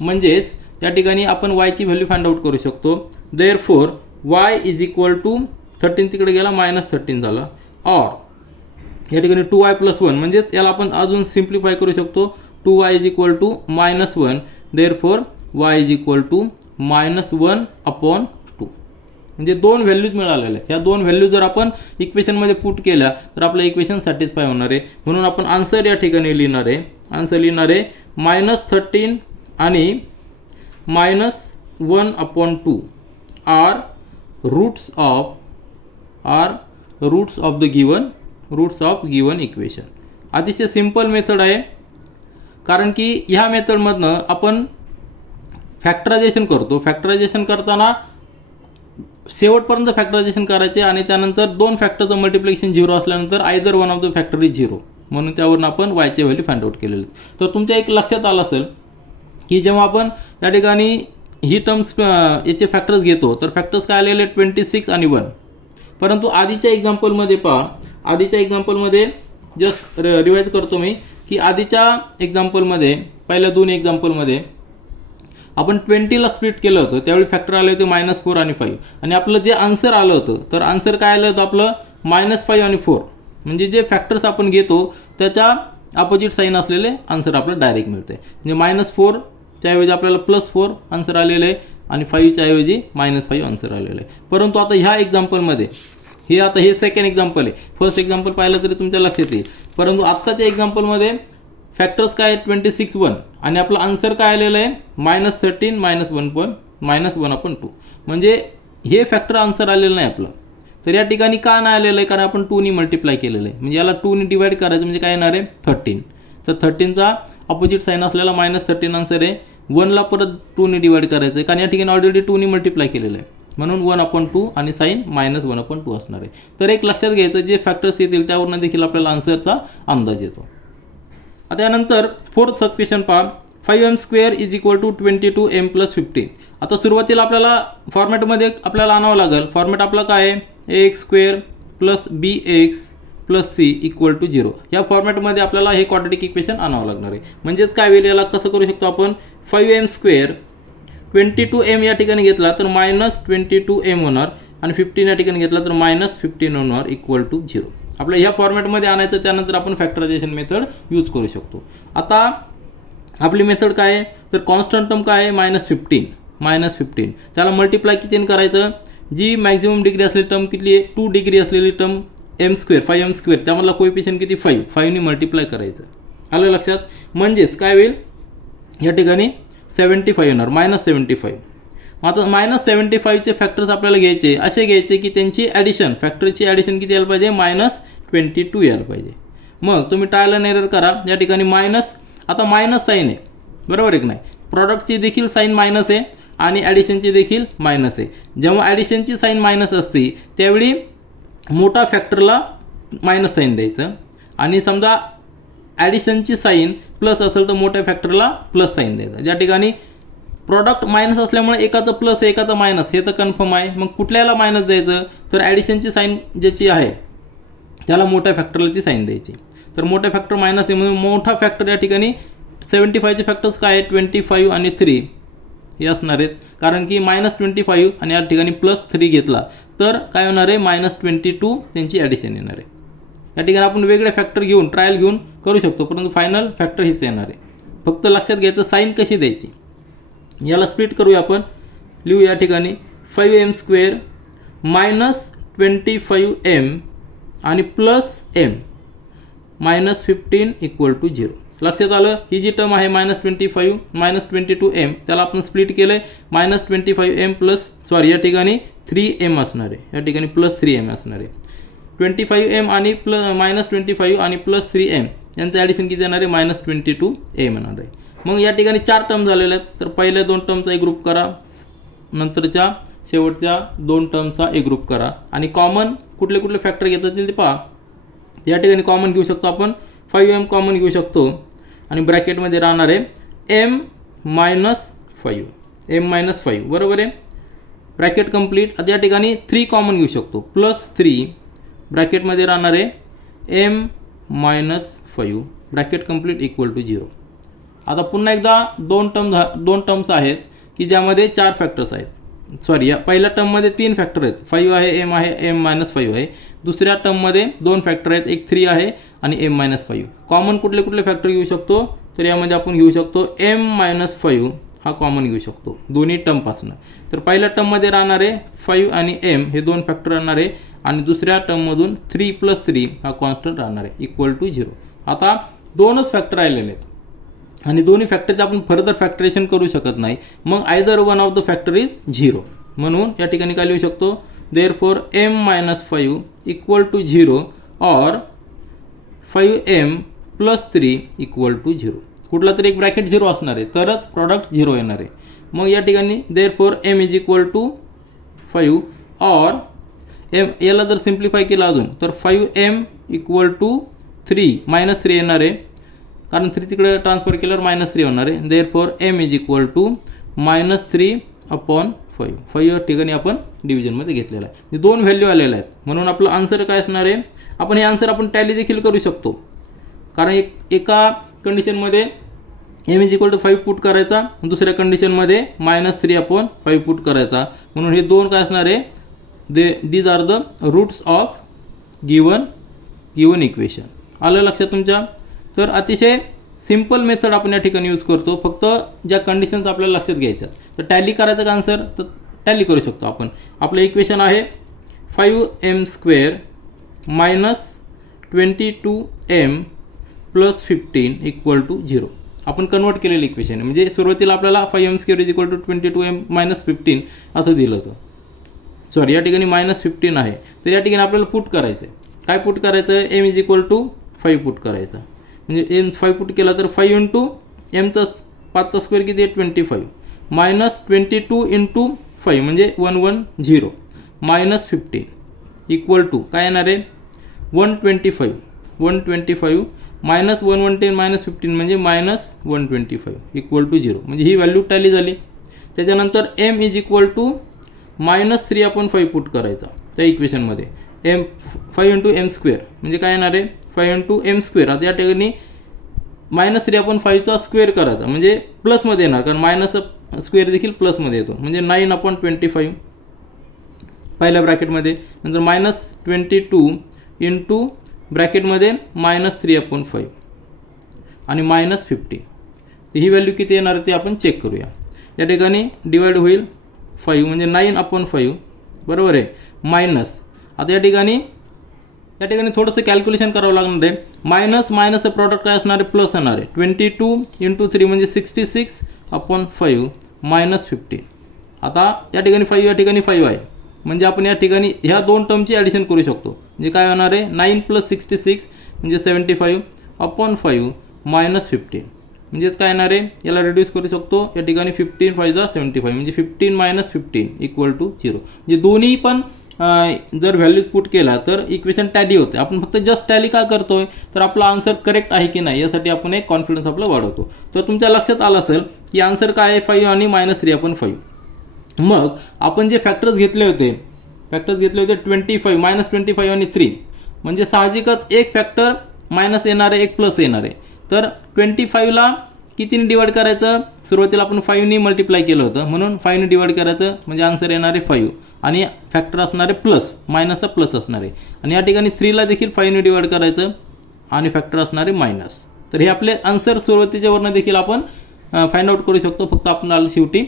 म्हणजेच या ठिकाणी आपण y ची व्हॅल्यू फाइंड आउट करू शकतो. Therefore y is equal to 13 तिकडे गेला -13 झाला और या ठिकाणी 2y + 1 म्हणजेच याला आपण अजून सिम्प्लिफाय करू शकतो 2y is equal to -1. Therefore y is equal to -1/2 म्हणजे 2 व्हॅल्यूज मिळालेल्या आहेत. ह्या 2 व्हॅल्यू जर आपण इक्वेशनमध्ये पुट केल्या तर आपलं इक्वेशन सॅटिस्फाय होणार आहे. म्हणून आपण आन्सर या ठिकाणी लिहिणार आहे. आन्सर लिहिणार आहे -13 आणि -1/2 are roots of the given equation. अतिशय सिंपल मेथड आहे कारण की ह्या मेथडमधनं आपण फॅक्टरायझेशन करतो. फॅक्टरायझेशन करताना शेवटपर्यंत फॅक्टरायझेशन करायचे आणि त्यानंतर 2 फॅक्टरचं मल्टिप्लिकेशन 0 असल्यानंतर either one of the factor is 0 म्हणून त्यावरून आपण y ची व्हॅल्यू फाइंड आउट केलेली. तर तुमच्या एक लक्षात आलं असेल की जेव्हा आपण या ठिकाणी ही टर्म्स याचे फॅक्टर्स घेतो तर फॅक्टर्स काय आलेले 26 आणि 1. परंतु आधीच्या एक्झाम्पलमध्ये पहा आधीच्या एक्झाम्पलमध्ये जस्ट रिवाइज करतो मी की आधीच्या एक्झाम्पलमध्ये पहिल्या 2 एक्झाम्पलमध्ये आपण 20ला स्प्लिट केलं होतं त्यावेळी फॅक्टर आले होते -4 आणि 5 आणि आपलं जे आन्सर आलं होतं तर आन्सर काय आलं होतं आपलं -5 आणि 4 म्हणजे जे फॅक्टर्स आपण घेतो त्याच्या अपोजिट साईन असलेले आन्सर आपल्याला डायरेक्ट मिळते. म्हणजे -4 च्या ऐवजी आपल्याला +4 आन्सर आलेलं आहे आणि 5 च्या ऐवजी -5 आन्सर आलेलं आहे. परंतु आता ह्या हे आता हे सेकंड एक्झाम्पल आहे. फर्स्ट एक्झाम्पल पाहिलं तरी तुमच्या लक्षात येईल. परंतु आत्ताच्या एक्झाम्पलमध्ये फॅक्टर्स काय आहे 26 1 आणि आपलं आन्सर काय आलेलं आहे -13 -1/2. म्हणजे हे फॅक्टर आन्सर आलेलं नाही आपलं. तर या ठिकाणी का नाही आलेलं आहे, कारण आपण 2 नी मल्टिप्लाय केलेलं आहे. म्हणजे याला 2 नी डिवाइड करायचं म्हणजे काय येणार आहे 13. तर 13चा ऑपोजिट साईन असलेला -13 आन्सर आहे. 1ला परत 2 नी डिवाइड करायचं आहे, कारण या ठिकाणी ऑलरेडी 2 नी मल्टिप्लाय केलेलं आहे. म्हणून 1/2 आणि साईन -1/2 असणार आहे. तर एक लक्षात घ्यायचं, जे फॅक्टर्स येतील त्यावरून देखील आपल्याला आन्सरचा अंदाज येतो. आता यानंतर फोर्थ सब क्वेश्चन पहा. 5m² = 22m + 15. आता सुरुवातीला आपल्याला फॉर्मॅटमध्ये आपल्याला आणावं लागेल. फॉर्मॅट आपला काय आहे ax² + bx + c = 0. या फॉर्मॅटमध्ये आपल्याला हे क्वाड्रॅटिक इक्वेशन आणावं लागणार आहे. म्हणजेच काय होईल, याला कसं करू शकतो आपण, 5m² 22m या ठिकाणी घेतला तर -22m होणार आणि 15 या ठिकाणी घेतला तर -15 होणार = 0. आपल्या ह्या फॉर्मॅटमध्ये आणायचं, त्यानंतर आपण फॅक्टरायझेशन मेथड यूज करू शकतो. आता आपली मेथड काय आहे, तर कॉन्स्टंट टर्म काय आहे -15. त्याला मल्टिप्लाय कितीने करायचं, जी मॅक्झिमम डिग्री असलेली टर्म किती आहे 2 डिग्री असलेली टर्म m², 5m², त्यामधला कोएफिशियंट किती 5 नी मल्टिप्लाय करायचं. आलं लक्षात. म्हणजेच काय होईल, या ठिकाणी 75 येणार -75. आता -75चे फॅक्टर्स आपल्याला घ्यायचे, असे घ्यायचे की त्यांची ॲडिशन, फॅक्टरची ॲडिशन किती यायला पाहिजे -22 यायला पाहिजे. मग तुम्ही ट्रायल अँड एरर करा. या ठिकाणी आता मायनस साईन आहे, बरोबर आहे की नाही. प्रॉडक्टची देखील साईन मायनस आहे आणि ॲडिशनची देखील मायनस आहे. जेव्हा ॲडिशनची साईन मायनस असते त्यावेळी मोठा फॅक्टरला मायनस साईन द्यायचं आणि समजा ॲडिशनची साईन प्लस असेल तर मोठ्या फॅक्टरला प्लस साईन द्यायचं. ज्या ठिकाणी प्रॉडक्ट मायनस असल्यामुळे एकाचं प्लस आहे एकाचं मायनस हे तर कन्फर्म आहे. मग कुठल्याला मायनस द्यायचं, तर ॲडिशनची साईन ज्याची आहे त्याला मोठ्या फॅक्टरला ती साईन द्यायची. तर मोठा फॅक्टर मायनस आहे म्हणून मोठा फॅक्टर या ठिकाणी 75चे फॅक्टर्स काय आहे 25 आणि 3 हे असणार आहेत. कारण की -25 आणि या ठिकाणी +3 घेतला तर काय होणार आहे -22 त्यांची ॲडिशन येणार आहे. या ठिकाणी आपण वेगळे फॅक्टर घेऊन ट्रायल घेऊन करू शकतो, परंतु फायनल फॅक्टर हेच येणार आहे. फक्त लक्षात घ्यायचं साईन कशी द्यायची. याला स्प्लिट करूया आपण. लिहू या ठिकाणी 5m² -25m आणि +m -15 = 0. लक्षात आलं. ही जी टर्म आहे -25 -22m त्याला आपण स्प्लिट केलं आहे. -25m या ठिकाणी 3m असणार आहे, या ठिकाणी +3m असणार आहे. 25m आणि -25 आणि +3m यांचं ॲडिशन किती येणार आहे -22m येणार आहे. मग या ठिकाणी 4 टर्म झालेल्या आहेत. तर पहिल्या 2 टर्मचा एक ग्रुप करा, नंतरच्या शेवटच्या 2 टर्मचा एक ग्रुप करा आणि कॉमन कुठले कुठले फॅक्टर घेता येतील ते पहा. या ठिकाणी कॉमन घेऊ शकतो आपण, 5m कॉमन घेऊ शकतो आणि ब्रॅकेटमध्ये राहणार आहे m - 5 बरोबर आहे. Bracket complete. आता या ठिकाणी 3 कॉमन घेऊ शकतो, +3 ब्रॅकेटमध्ये राहणार आहे m - 5 ब्रॅकेट कंप्लीट = 0. आता पुन्हा एकदा 2 टर्म्स आहेत की ज्यामध्ये 4 फॅक्टर्स आहेत. या पहिल्या टर्ममध्ये 3 फॅक्टर आहेत, 5 आहे, m आहे, m - 5 आहे. दुसऱ्या टर्ममध्ये 2 फॅक्टर आहेत, एक 3 आहे आणि m - 5. कॉमन कुठले कुठले फॅक्टर घेऊ शकतो, तर यामध्ये आपण घेऊ शकतो m - 5 हा कॉमन घेऊ शकतो दोन्ही टर्मपासून. तर पहिल्या टर्ममध्ये राहणार आहे 5 आणि m हे 2 फॅक्टर राहणार आहे आणि दुसऱ्या टर्ममधून 3 + 3 हा कॉन्स्टंट राहणार आहे = 0. आता 2च फॅक्टर राहिलेले आहेत आणि दोन्ही फॅक्टरचे आपण फर्दर फॅक्टरेशन करू शकत नाही. मग either one of the factor is 0. म्हणून या ठिकाणी काय लिहू शकतो, देअरफॉर m - 5 = 0 और 5m + 3 = 0. कुठला तरी एक ब्रॅकेट 0 असणार आहे तरच प्रॉडक्ट 0 येणार आहे. मग या ठिकाणी देअरफॉर m = 5 और m याला जर सिम्प्लिफाय केलं अजून तर 5m = 3 -3 येणार आहे, कारण 3 तिकडे ट्रान्सफर केल्यावर -3 होणार आहे. Therefore m = -3/5. 5 या ठिकाणी आपण डिव्हिजनमध्ये घेतलेला आहे. हे 2 व्हॅल्यू आलेल्या आहेत म्हणून आपलं आन्सर काय असणार आहे. आपण हे आन्सर आपण टॅली देखील करू शकतो, कारण एका कंडिशनमध्ये m = 5 पुट करायचा, दुसऱ्या कंडिशनमध्ये -3/5 पुट करायचा. म्हणून हे 2 काय असणार आहे, these are the roots of given equation. आलं लक्षात तुमच्या. तर अतिशय सिम्पल मेथड आपण या ठिकाणी यूज करतो, फक्त ज्या कंडिशन्स आपल्याला लक्षात घ्यायच्या. तर टॅली करायचं का आन्सर, तर टॅली करू शकतो आपण. आपलं इक्वेशन आहे 5m² minus 22m plus 15 equal to 0. आपण कन्वर्ट केलेलं इक्वेशन आहे. म्हणजे सुरुवातीला आपल्याला 5m² equal to 22m minus 15 असं दिलं होतं. सॉरी, या ठिकाणी मायनस 15 आहे. तर या ठिकाणी आपल्याला पुट करायचं आहे. काय पुट करायचं आहे? m is equal to 5 put करायचं. म्हणजे m 5 पुट केला तर 5 इंटू mचा 5चा स्क्वेअर किती आहे? 25 मायनस 22 इंटू 5 म्हणजे 110 मायनस 15 इक्वल टू काय येणार आहे? 125 मायनस 110 मायनस 15 म्हणजे मायनस 125 इक्वल टू 0. म्हणजे ही व्हॅल्यू टॅली झाली. त्याच्यानंतर m is equal to minus 3/5 put करायचा त्या इक्वेशनमध्ये. m 5 इंटू m स्क्वेअर म्हणजे काय येणार आहे? 5 इंटू m स्क्वेअर. आता या ठिकाणी मायनस 3/5चा स्क्वेअर करायचा म्हणजे प्लसमध्ये येणार, कारण मायनस स्क्वेअर देखील प्लसमध्ये येतो. म्हणजे 9/25 पहिल्या ब्रॅकेटमध्ये. नंतर मायनस 22 इंटू ब्रॅकेटमध्ये मायनस 3/5 आणि मायनस 15. तर ही व्हॅल्यू किती येणार ते आपण चेक करूया. या ठिकाणी डिवाइड होईल 5 म्हणजे 9/5 बरोबर आहे मायनस. आता या ठिकाणी थोडंसं कॅल्क्युलेशन करावं लागणार आहे. मायनस मायनसचं प्रॉडक्ट काय असणार आहे? प्लस येणार आहे. 22 इंटू 3 म्हणजे 66/5 मायनस 15. आता या ठिकाणी 5 या ठिकाणी 5 आहे. म्हणजे आपण या ठिकाणी ह्या दोन टर्मची ॲडिशन करू शकतो. म्हणजे काय होणार आहे? 9 + 66 म्हणजे 75/5 मायनस 15. म्हणजेच काय येणार आहे? याला रिड्यूस करू शकतो. या ठिकाणी 15 5 जा 75 म्हणजे 15 मायनस 15 इक्वल टू 0. म्हणजे दोन्ही पण जर व्हॅल्यूज पुट केला तर इक्वेशन टॅली होते. आपण फक्त जस्ट टॅली का करतोय? तर आपला आन्सर करेक्ट आहे की नाही यासाठी आपण एक कॉन्फिडन्स आपला वाढवतो. तर तुमच्या लक्षात आलं असेल की आन्सर काय आहे? 5 आणि मायनस 3/5. मग आपण जे फॅक्टर्स घेतले होते 25 मायनस 25 आणि 3 म्हणजे साहजिकच एक फॅक्टर मायनस येणार आहे, एक प्लस येणार आहे. तर 25ला कितीने डिवाइड करायचं? सुरुवातीला आपण 5ने मल्टिप्लाय केलं होतं म्हणून 5ने डिवाइड करायचं म्हणजे आन्सर येणार आहे 5 आणि फॅक्टर असणार आहे प्लस, मायनसचा प्लस असणार आहे. आणि या ठिकाणी 3ला देखील 5ने डिवाइड करायचं आणि फॅक्टर असणार आहे मायनस. तर हे आपले आन्सर सुरुवातीच्यावरनं देखील आपण फाइंड आउट करू शकतो. फक्त आपल्याला शेवटी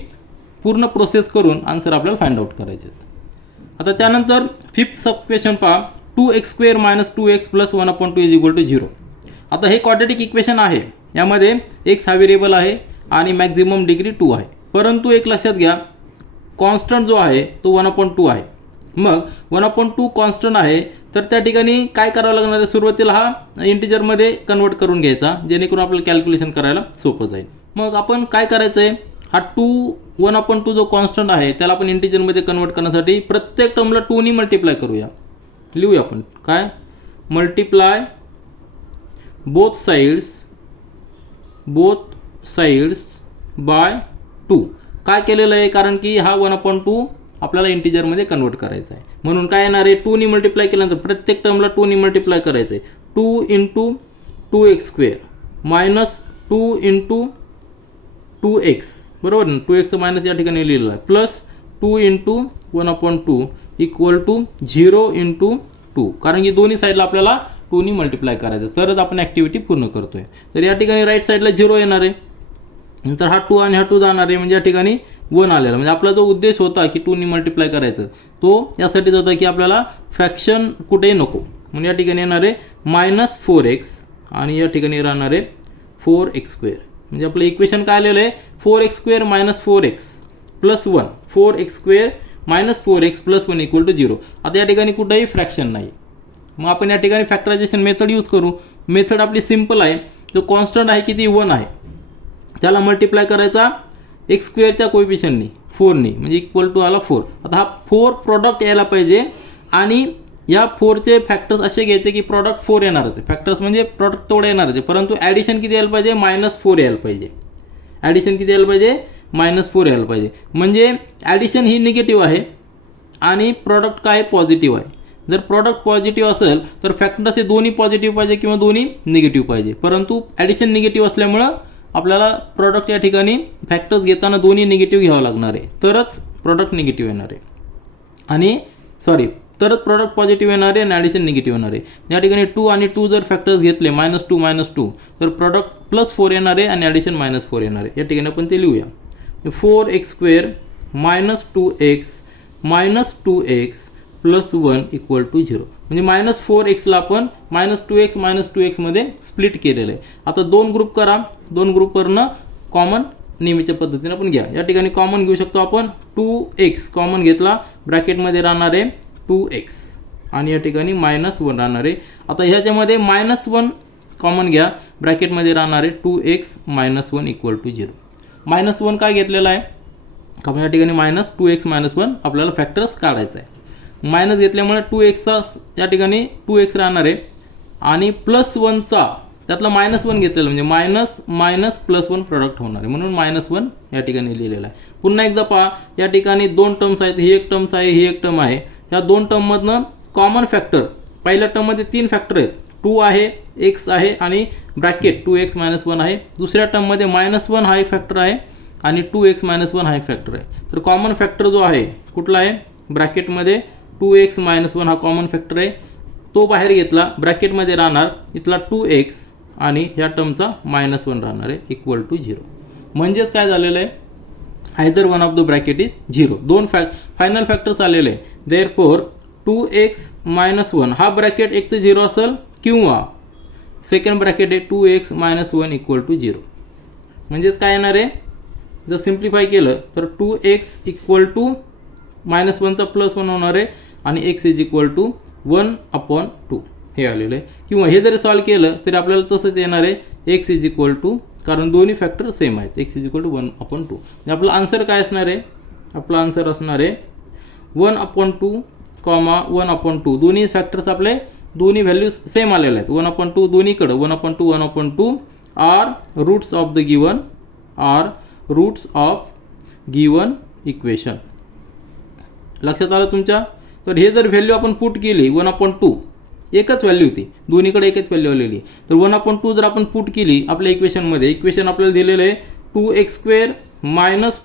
पूर्ण प्रोसेस करून आन्सर आपल्याला फाइंड आउट करायचे आहेत. आता त्यानंतर फिफ्थ सब क्वेश्चन पहा. 2x² minus 2x plus 1/2 is equal to 0. आता हे क्वाड्रॅटिक इक्वेशन आहे. यामध्ये x हा व्हेरिएबल आहे आणि मॅक्झिमम डिग्री 2 आहे. परंतु एक लक्षात घ्या, कॉन्स्टंट जो आहे तो 1/2 आहे. मग 1/2 कॉन्स्टंट आहे तर त्या ठिकाणी काय करावं लागणार आहे? सुरुवातीला हा इंटिजरमध्ये कन्वर्ट करून घ्यायचा जेणेकरून आपल्याला कॅल्क्युलेशन करायला सोपं जाईल. मग आपण काय करायचं आहे? हा 1/2 जो कॉन्स्टंट आहे त्याला आपण इंटिजरमध्ये कन्वर्ट करण्यासाठी प्रत्येक टर्मला 2ने मल्टिप्लाय करूया. लिहूया आपण काय? Multiply both sides by 2. काय केलेलं आहे? कारण की हा 1/2 आपल्याला इंटिजरमध्ये कन्वर्ट करायचा आहे. म्हणून काय येणार आहे? 2ने मल्टिप्लाय केल्यानंतर प्रत्येक टर्मला 2ने मल्टिप्लाय करायचं आहे. 2 into 2x² minus 2 into 2x बरोबर ना? 2x मायनस या ठिकाणी लिहिलेलं आहे plus 2 into 1/2 equal to 0 into 2. कारण की दोन्ही साईडला आपल्याला 2ने मल्टिप्लाय करायचं तरच आपण ॲक्टिव्हिटी पूर्ण करतोय. तर या ठिकाणी राईट साईडला 0 येणार आहे. नंतर हा 2 आणि हा 2 जाणार आहे म्हणजे या ठिकाणी 1 आलेला. म्हणजे आपला जो उद्देश होता की 2ने मल्टिप्लाय करायचं तो यासाठीच होता की आपल्याला फ्रॅक्शन कुठेही नको. म्हणजे या ठिकाणी येणार आहे मायनस 4x आणि या ठिकाणी राहणार आहे 4x². म्हणजे आपलं इक्वेशन काय आलेलं आहे? 4x² minus 4x plus 1 4x² minus 4x plus 1 equal to 0. आता या ठिकाणी कुठेही फ्रॅक्शन नाही. मग आपण या ठिकाणी फॅक्टरायझेशन मेथड यूज करू. मेथड आपली सिम्पल आहे. जो कॉन्स्टंट आहे किती 1 आहे त्याला मल्टिप्लाय करायचा x² कोएफिशियंटनी 4नी म्हणजे इक्वल टू आला 4. आता हा 4 प्रॉडक्ट यायला पाहिजे आणि या 4चे फॅक्टर्स असे घ्यायचे की प्रॉडक्ट 4 येणार होते. फॅक्टर्स म्हणजे प्रॉडक्ट तेवढे येणार होते परंतु ॲडिशन किती यायला पाहिजे? -4 यायला पाहिजे. ॲडिशन किती यायला पाहिजे? -4 यायला पाहिजे. म्हणजे ॲडिशन ही निगेटिव्ह आहे आणि प्रॉडक्ट काय पॉझिटिव्ह आहे. जर प्रॉडक्ट पॉझिटिव्ह असेल तर फॅक्टर्स हे दोन्ही पॉझिटिव्ह पाहिजे किंवा दोन्ही निगेटिव्ह पाहिजे. परंतु ॲडिशन निगेटिव्ह असल्यामुळं आपल्याला प्रॉडक्ट या ठिकाणी फॅक्टर्स घेताना दोन्ही निगेटिव्ह घ्यावं लागणार आहे तरच प्रॉडक्ट निगेटिव्ह येणार आहे. आणि तरच प्रॉडक्ट पॉझिटिव्ह येणार आहे आणि ॲडिशन निगेटिव्ह येणार आहे. या ठिकाणी 2 आणि 2 जर फॅक्टर्स घेतले -2 तर प्रॉडक्ट +4 येणार आहे आणि ॲडिशन -4 येणार आहे. या ठिकाणी आपण ते लिहूया. 4x² minus 2x minus 2x +1 = 0. म्हणजे -4x आपण -2x मध्ये स्प्लिट केलेलं आहे. आता दोन ग्रुप करा, दोन ग्रुपवरनं कॉमन नेहमीच्या पद्धतीने आपण घ्या. या ठिकाणी कॉमन घेऊ शकतो आपण 2x कॉमन घेतला, ब्रॅकेटमध्ये राहणार आहे 2x आणि या ठिकाणी -1 राहणार आहे. आता ह्याच्यामध्ये -1 कॉमन घ्या, ब्रॅकेटमध्ये राहणार आहे 2x - 1 = 0. -1 काय घेतलेला आहे, कारण या ठिकाणी -2x - 1 आपल्याला फॅक्टर्स काढायचा आहे. मायनस घेतल्यामुळे 2xचा या ठिकाणी 2x राहणार आहे आणि +1चा त्यातला -1 घेतलेला म्हणजे मायनस +1 प्रोडक्ट होणार आहे, म्हणून -1 या ठिकाणी लिहिलेलं आहे. पुन्हा एकदा पहा, या ठिकाणी दोन टर्म्स आहेत, ही एक टर्म्स आहे, ही एक टर्म आहे. या दोन टर्ममधनं कॉमन फॅक्टर, पहिल्या टर्ममध्ये 3 फॅक्टर आहेत, 2 आहे, x आहे आणि ब्रॅकेट 2x - 1 आहे. दुसऱ्या टर्ममध्ये -1 हा एक फॅक्टर आहे आणि 2x - 1 हा एक फॅक्टर आहे. तर कॉमन फॅक्टर जो आहे कुठला आहे, ब्रॅकेटमध्ये 2x - 1 हा कॉमन फॅक्टर आहे, तो बाहेर घेतला, ब्रॅकेटमध्ये राहणार इथला 2x आणि ह्या टर्मचा -1 राहणार आहे = 0. म्हणजेच काय झालेलं आहे, either one of the bracket is 0. दोन फायनल फॅक्टर्स आलेले आहे. देअरफॉर 2x - 1 हा ब्रॅकेट एक तर 0 असेल किंवा सेकंड ब्रॅकेट आहे 2x - 1 = 0. म्हणजेच काय येणार आहे, जर सिम्प्लिफाय केलं तर 2x = -1चा +1 होणार आहे आणि x = 1/2 हे आलेलं आहे. किंवा हे जरी सॉल्व केलं तरी आपल्याला तसंच येणार आहे, x = कारण दोन्ही फॅक्टर सेम आहेत, x = 1/2. म्हणजे आपलं आन्सर काय असणार आहे, आपला आन्सर असणार आहे 1/2, 1/2. दोन्ही फॅक्टर्स आपले दोन्ही व्हॅल्यूज सेम आलेले आहेत. 1/2 दोन्हीकडं 1/2 are roots of given equation. लक्षात आलं तुमच्या. तर हे जर व्हॅल्यू आपण पुट केली 1/2, एकच व्हॅल्यू होती, दोन्हीकडे एकच व्हॅल्यू आलेली. तर 1/2 जर आपण पुट केली आपल्या इक्वेशनमध्ये, इक्वेशन आपल्याला दिलेलं आहे 2x² -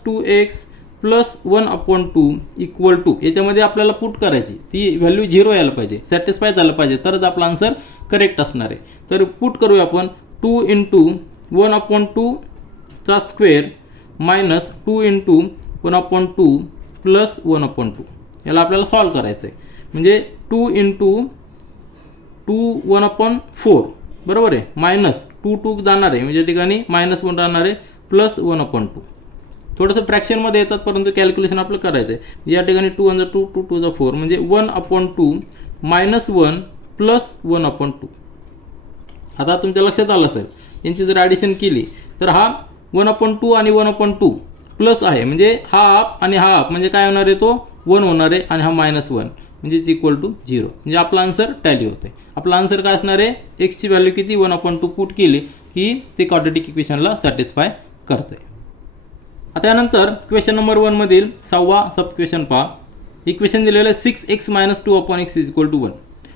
2x + 1/2 = याच्यामध्ये आपल्याला पुट करायची, ती व्हॅल्यू 0 यायला पाहिजे, सॅटिस्फाय झालं पाहिजे, तरच आपला आन्सर करेक्ट असणार आहे. तर पुट करूया आपण 2 × 1/2 चा स्क्वेअर -2 × 1/2 + 1/2. याला आपल्याला सॉल्व करायचं आहे. म्हणजे 2 × 1/4 बरोबर आहे, -2 जाणार आहे, म्हणजे या ठिकाणी -1 राहणार आहे + 1/2. थोडंसं फ्रॅक्शनमध्ये येतात परंतु कॅल्क्युलेशन आपलं करायचं आहे. या ठिकाणी 2 × 2 2 to the 4 म्हणजे 1/2 -1 + 1/2. आता तुमच्या लक्षात आलं असेल, यांची जर ॲडिशन केली तर हा 1/2 आणि 1/2 प्लस आहे, म्हणजे हा हाफ आणि हा हाफ म्हणजे काय होणार आहे, तो 1 होणार आहे आणि हा -1 म्हणजे = 0. म्हणजे आपला आन्सर टॅली होते. आपला आन्सर काय असणार आहे, एक्सची व्हॅल्यू किती 1/2 पुट केली की ते क्वाड्रॅटिक इक्वेशनला सॅटिस्फाय करते. आता यानंतर क्वेश्चन नंबर 1 मधील 6वा सब क्वेश्चन पहा. इक्वेशन दिलेलं आहे 6x - 2/x = 1.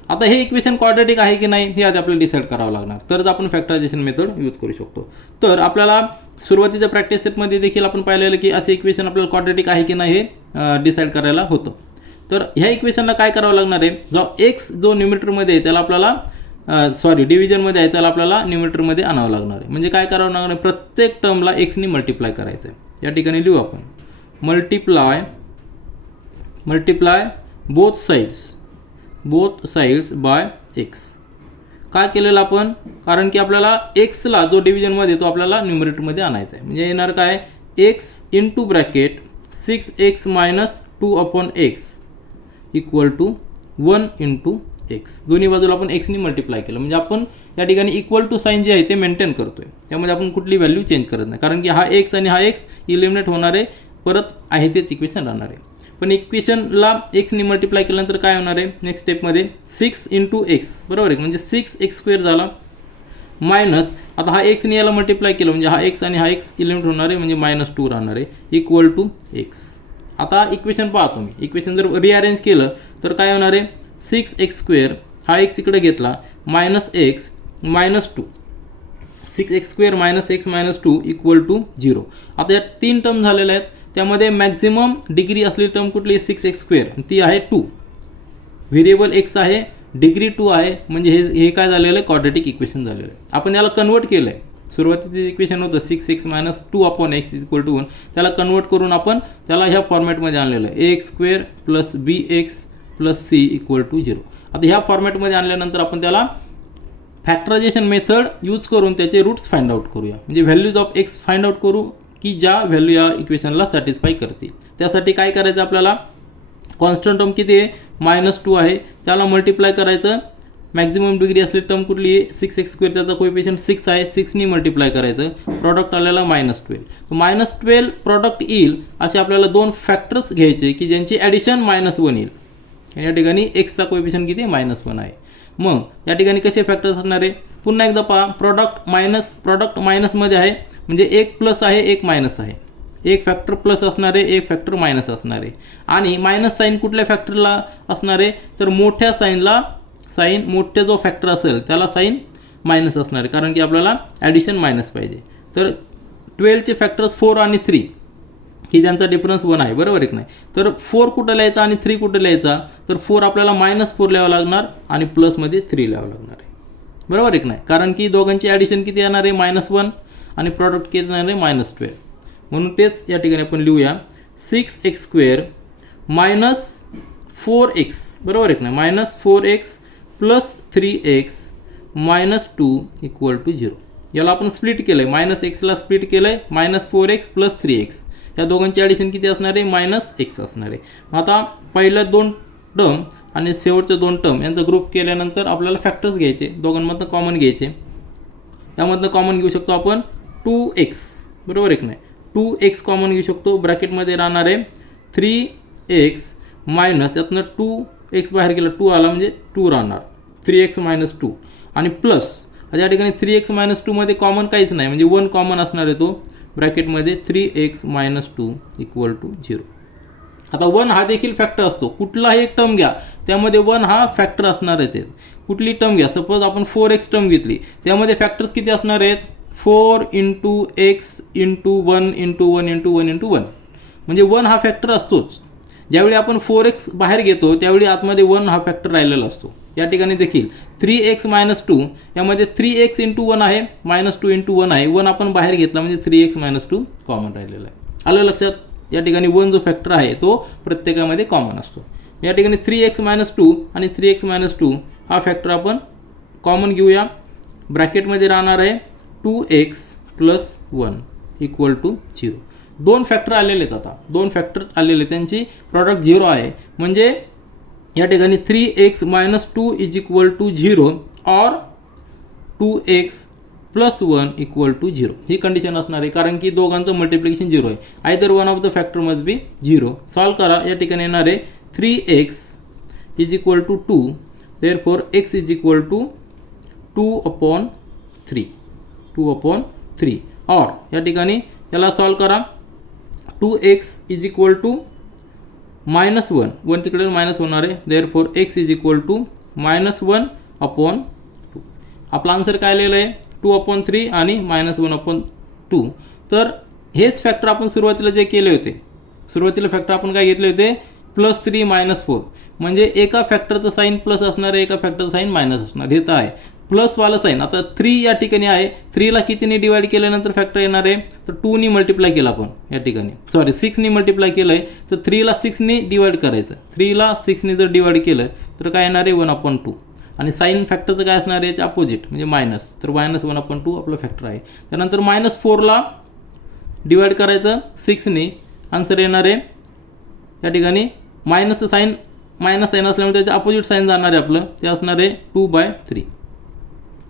आता हे इक्वेशन क्वाड्रॅटिक आहे की नाही हे आधी आपल्याला डिसाईड करावं लागणार, तरच आपण फॅक्टरायझेशन मेथड यूज करू शकतो. तर आपल्याला सुरुवातीच्या प्रॅक्टिस सेटमध्ये देखील आपण पाहिलेलं की असे इक्वेशन आपल्याला क्वाड्रॅटिक आहे की नाही हे डिसाईड करायला होतं. तर ह्या इक्वेशनला काय करावं लागणार आहे, एक्स जो न्यूमरेटरमध्ये आहे त्याला आपल्याला डिव्हिजनमध्ये आहे त्याला आपल्याला न्यूमरेटरमध्ये आणावं लागणार आहे. म्हणजे काय करावं लागणार आहे, प्रत्येक टर्मला एक्सनी मल्टिप्लाय करायचं आहे. या ठिकाणी लिहू आपण multiply both sides by x. काय केलेलं आपण, कारण की आपल्याला एक्सला जो डिव्हिजनमध्ये तो आपल्याला न्यूमरेटरमध्ये आणायचा आहे. म्हणजे येणार काय, x into bracket 6x - 2/x = 1 × x. दोन्ही बाजूला आपण एक्सनी मल्टिप्लाय केलं म्हणजे आपण या ठिकाणी = साईन जे आहे ते मेंटेन करतोय, त्यामध्ये आपण कुठली व्हॅल्यू चेंज करत नाही, कारण की हा एक्स आणि हा एक्स इलिमिनेट होणार आहे, परत आहे तेच इक्वेशन राहणार आहे. पण इक्वेशनला एक्सनी मल्टिप्लाय केल्यानंतर काय होणार आहे, नेक्स्ट स्टेपमध्ये 6 × x बरोबर आहे, म्हणजे 6x² झाला मायनस, आता हा एक्सनी याला मल्टिप्लाय केलं म्हणजे हा एक्स आणि हा एक्स इलिमिनेट होणार आहे, म्हणजे -2 राहणार आहे = x. आता इक्वेशन पहा तुम्ही, इक्वेशन जर रिअरेंज केलं तर काय होणार आहे, 6x² हा एक्स इकडे घेतला -x -2 6x² - x -2 = 0. आता या 3 टर्म झालेल्या आहेत, त्यामध्ये मॅक्झिमम डिग्री असलेली टर्म कुठली 6x², ती आहे 2. व्हेरिएबल x आहे, डिग्री 2 आहे, म्हणजे हे काय झालेलं आहे, क्वाड्रॅटिक इक्वेशन झालेलं आहे. आपण याला कन्वर्ट केलं आहे, सुरुवातीचं इक्वेशन होतं 6x - 2/x = 1, त्याला कन्वर्ट करून आपण त्याला ह्या फॉर्मॅटमध्ये आणलेलं आहे ax² + bx plus c equal to 0. आता ह्या फॉर्मॅटमध्ये आणल्यानंतर आपण त्याला फॅक्टरायझेशन मेथड यूज करून त्याचे रूट्स फाइंड आउट करूया. म्हणजे values of x find out करू की ज्या व्हॅल्यू या इक्वेशनला सॅटिस्फाय करतील. त्यासाठी काय करायचं आपल्याला, कॉन्स्टंट टर्म किती आहे -2 आहे, त्याला मल्टिप्लाय करायचं. मॅक्झिमम डिग्री असलेली टर्म कुठली आहे 6x², त्याचा कोएफिशियंट 6 आहे, 6नी मल्टिप्लाय करायचं, प्रॉडक्ट आलेला -12. तर -12 प्रॉडक्ट येईल असे आपल्याला दोन फॅक्टर्स घ्यायचे की ज्यांची ॲडिशन -1 येईल. या ठिकाणी एक्सचा कोएफिशियंट किती आहे -1 आहे. मग या ठिकाणी कसे फॅक्टर्स असणार आहे, पुन्हा एकदा पहा, प्रॉडक्ट मायनसमध्ये आहे म्हणजे एक प्लस आहे एक मायनस आहे. एक फॅक्टर प्लस असणार आहे, एक फॅक्टर मायनस असणार आहे. आणि मायनस साईन कुठल्या फॅक्टरला असणार आहे, तर मोठ्या साईनला, साईन मोठे जो फॅक्टर असेल त्याला साईन मायनस असणार आहे, कारण की आपल्याला ॲडिशन मायनस पाहिजे. तर 12चे फॅक्टर्स 4 आणि 3 की ज्यांचा डिफरन्स 1 आहे, बरोबर एक नाही. तर 4 कुठं लिहायचा आणि 3 कुठं लिहायचा, तर 4 आपल्याला -4 लिहावं लागणार आणि प्लसमध्ये 3 लिहावं लागणार आहे, बरोबर एक नाही. कारण की दोघांची ॲडिशन किती येणार आहे -1 आणि प्रॉडक्ट किती येणार आहे -12. म्हणून तेच या ठिकाणी आपण लिहूया 6x² - 4x, बरोबर एक नाही, -4x + 3x - 2 = 0. याला आपण स्प्लिट केलं आहे, -xला स्प्लिट केलं आहे, -4x + 3x. या दोघांची ॲडिशन किती असणार आहे -x असणार आहे. आता पहिल्या 2 टर्म आणि शेवटच्या 2 टर्म यांचा ग्रुप केल्यानंतर आपल्याला फॅक्टर्स घ्यायचे, दोघांमधनं कॉमन घ्यायचे. यामधनं कॉमन घेऊ शकतो आपण 2x, बरोबर एक नाही, 2x कॉमन घेऊ शकतो. ब्रॅकेटमध्ये राहणार आहे 3x मायनस, यातनं 2x बाहेर गेला 2 आला म्हणजे 2 राहणार, 3x - 2 आणि प्लस या ठिकाणी 3x - 2 मध्ये कॉमन काहीच नाही म्हणजे 1 कॉमन असणार आहे, तो ब्रॅकेटमध्ये 3x - 2 = 0. आता 1 हा देखील फॅक्टर असतो, कुठलाही एक टर्म घ्या त्यामध्ये 1 हा फॅक्टर असणारच आहे. कुठली टर्म घ्या, सपोज आपण 4x टर्म घेतली, त्यामध्ये फॅक्टर्स किती असणार आहेत 4 × x × 1 × 1 × 1 × 1, म्हणजे 1 हा फॅक्टर असतोच. ज्यावेळी आपण 4x बाहेर घेतो त्यावेळी आतमध्ये 1 हा फॅक्टर राहिलेला असतो. या ठिकाणी देखील 3x - 2 यामध्ये 3x × 1 आहे, -2 × 1 आहे, 1 आपण बाहेर घेतला म्हणजे 3x - 2 कॉमन राहिलेला आहे. आलं लक्षात, या ठिकाणी 1 जो फॅक्टर आहे तो प्रत्येकामध्ये कॉमन असतो. या ठिकाणी 3x - 2 आणि 3x - 2 हा फॅक्टर आपण कॉमन घेऊया. ब्रॅकेटमध्ये राहणार आहे 2x + 1 = 0. 2 फॅक्टर आलेले आहेत, आता 2 फॅक्टर आलेले, त्यांची प्रॉडक्ट 0 आहे. म्हणजे या ठिकाणी 3x - 2 = 0 और 2x + 1 = 0 ही कंडिशन असणार आहे, कारण की दोघांचं मल्टिप्लिकेशन 0 आहे. Either one of the factor must be 0. Solve करा. या ठिकाणी येणार आहे 3x = 2, देअरफॉर x = 2/3 और या ठिकाणी याला सॉल्व करा. 2x = -1 तिकडे मायनस होणार आहे, देअरफॉर x = -1/2. आपला आन्सर काय आलेला आहे 2/3 आणि -1/2. तर हेच फॅक्टर आपण सुरुवातीला जे केले होते, सुरुवातीला फॅक्टर आपण काय घेतले होते +3 - 4, म्हणजे एका फॅक्टरचं साईन प्लस असणार आहे, एका फॅक्टरचं साईन मायनस असणार. हे तर आहे प्लसवाला साईन. आता 3 या ठिकाणी आहे, 3ला कितीने डिवाइड केल्यानंतर फॅक्टर येणार आहे, तर 2नी मल्टिप्लाय केला आपण या ठिकाणी, 6नी मल्टिप्लाय केलं आहे, तर 3ला 6नी डिवाइड करायचं. 3ला 6नी जर डिवाइड केलं तर काय येणार आहे 1/2. आणि साईन फॅक्टरचं काय असणार आहे याच्या अपोजिट म्हणजे मायनस, तर -1/2 आपलं फॅक्टर आहे. त्यानंतर -4ला डिवाइड करायचं 6नी, आन्सर येणार आहे या ठिकाणी मायनसचं साईन, मायनस साईन असल्यामुळे त्याचं अपोजिट साईन जाणार आहे आपलं, ते असणार आहे 2/3.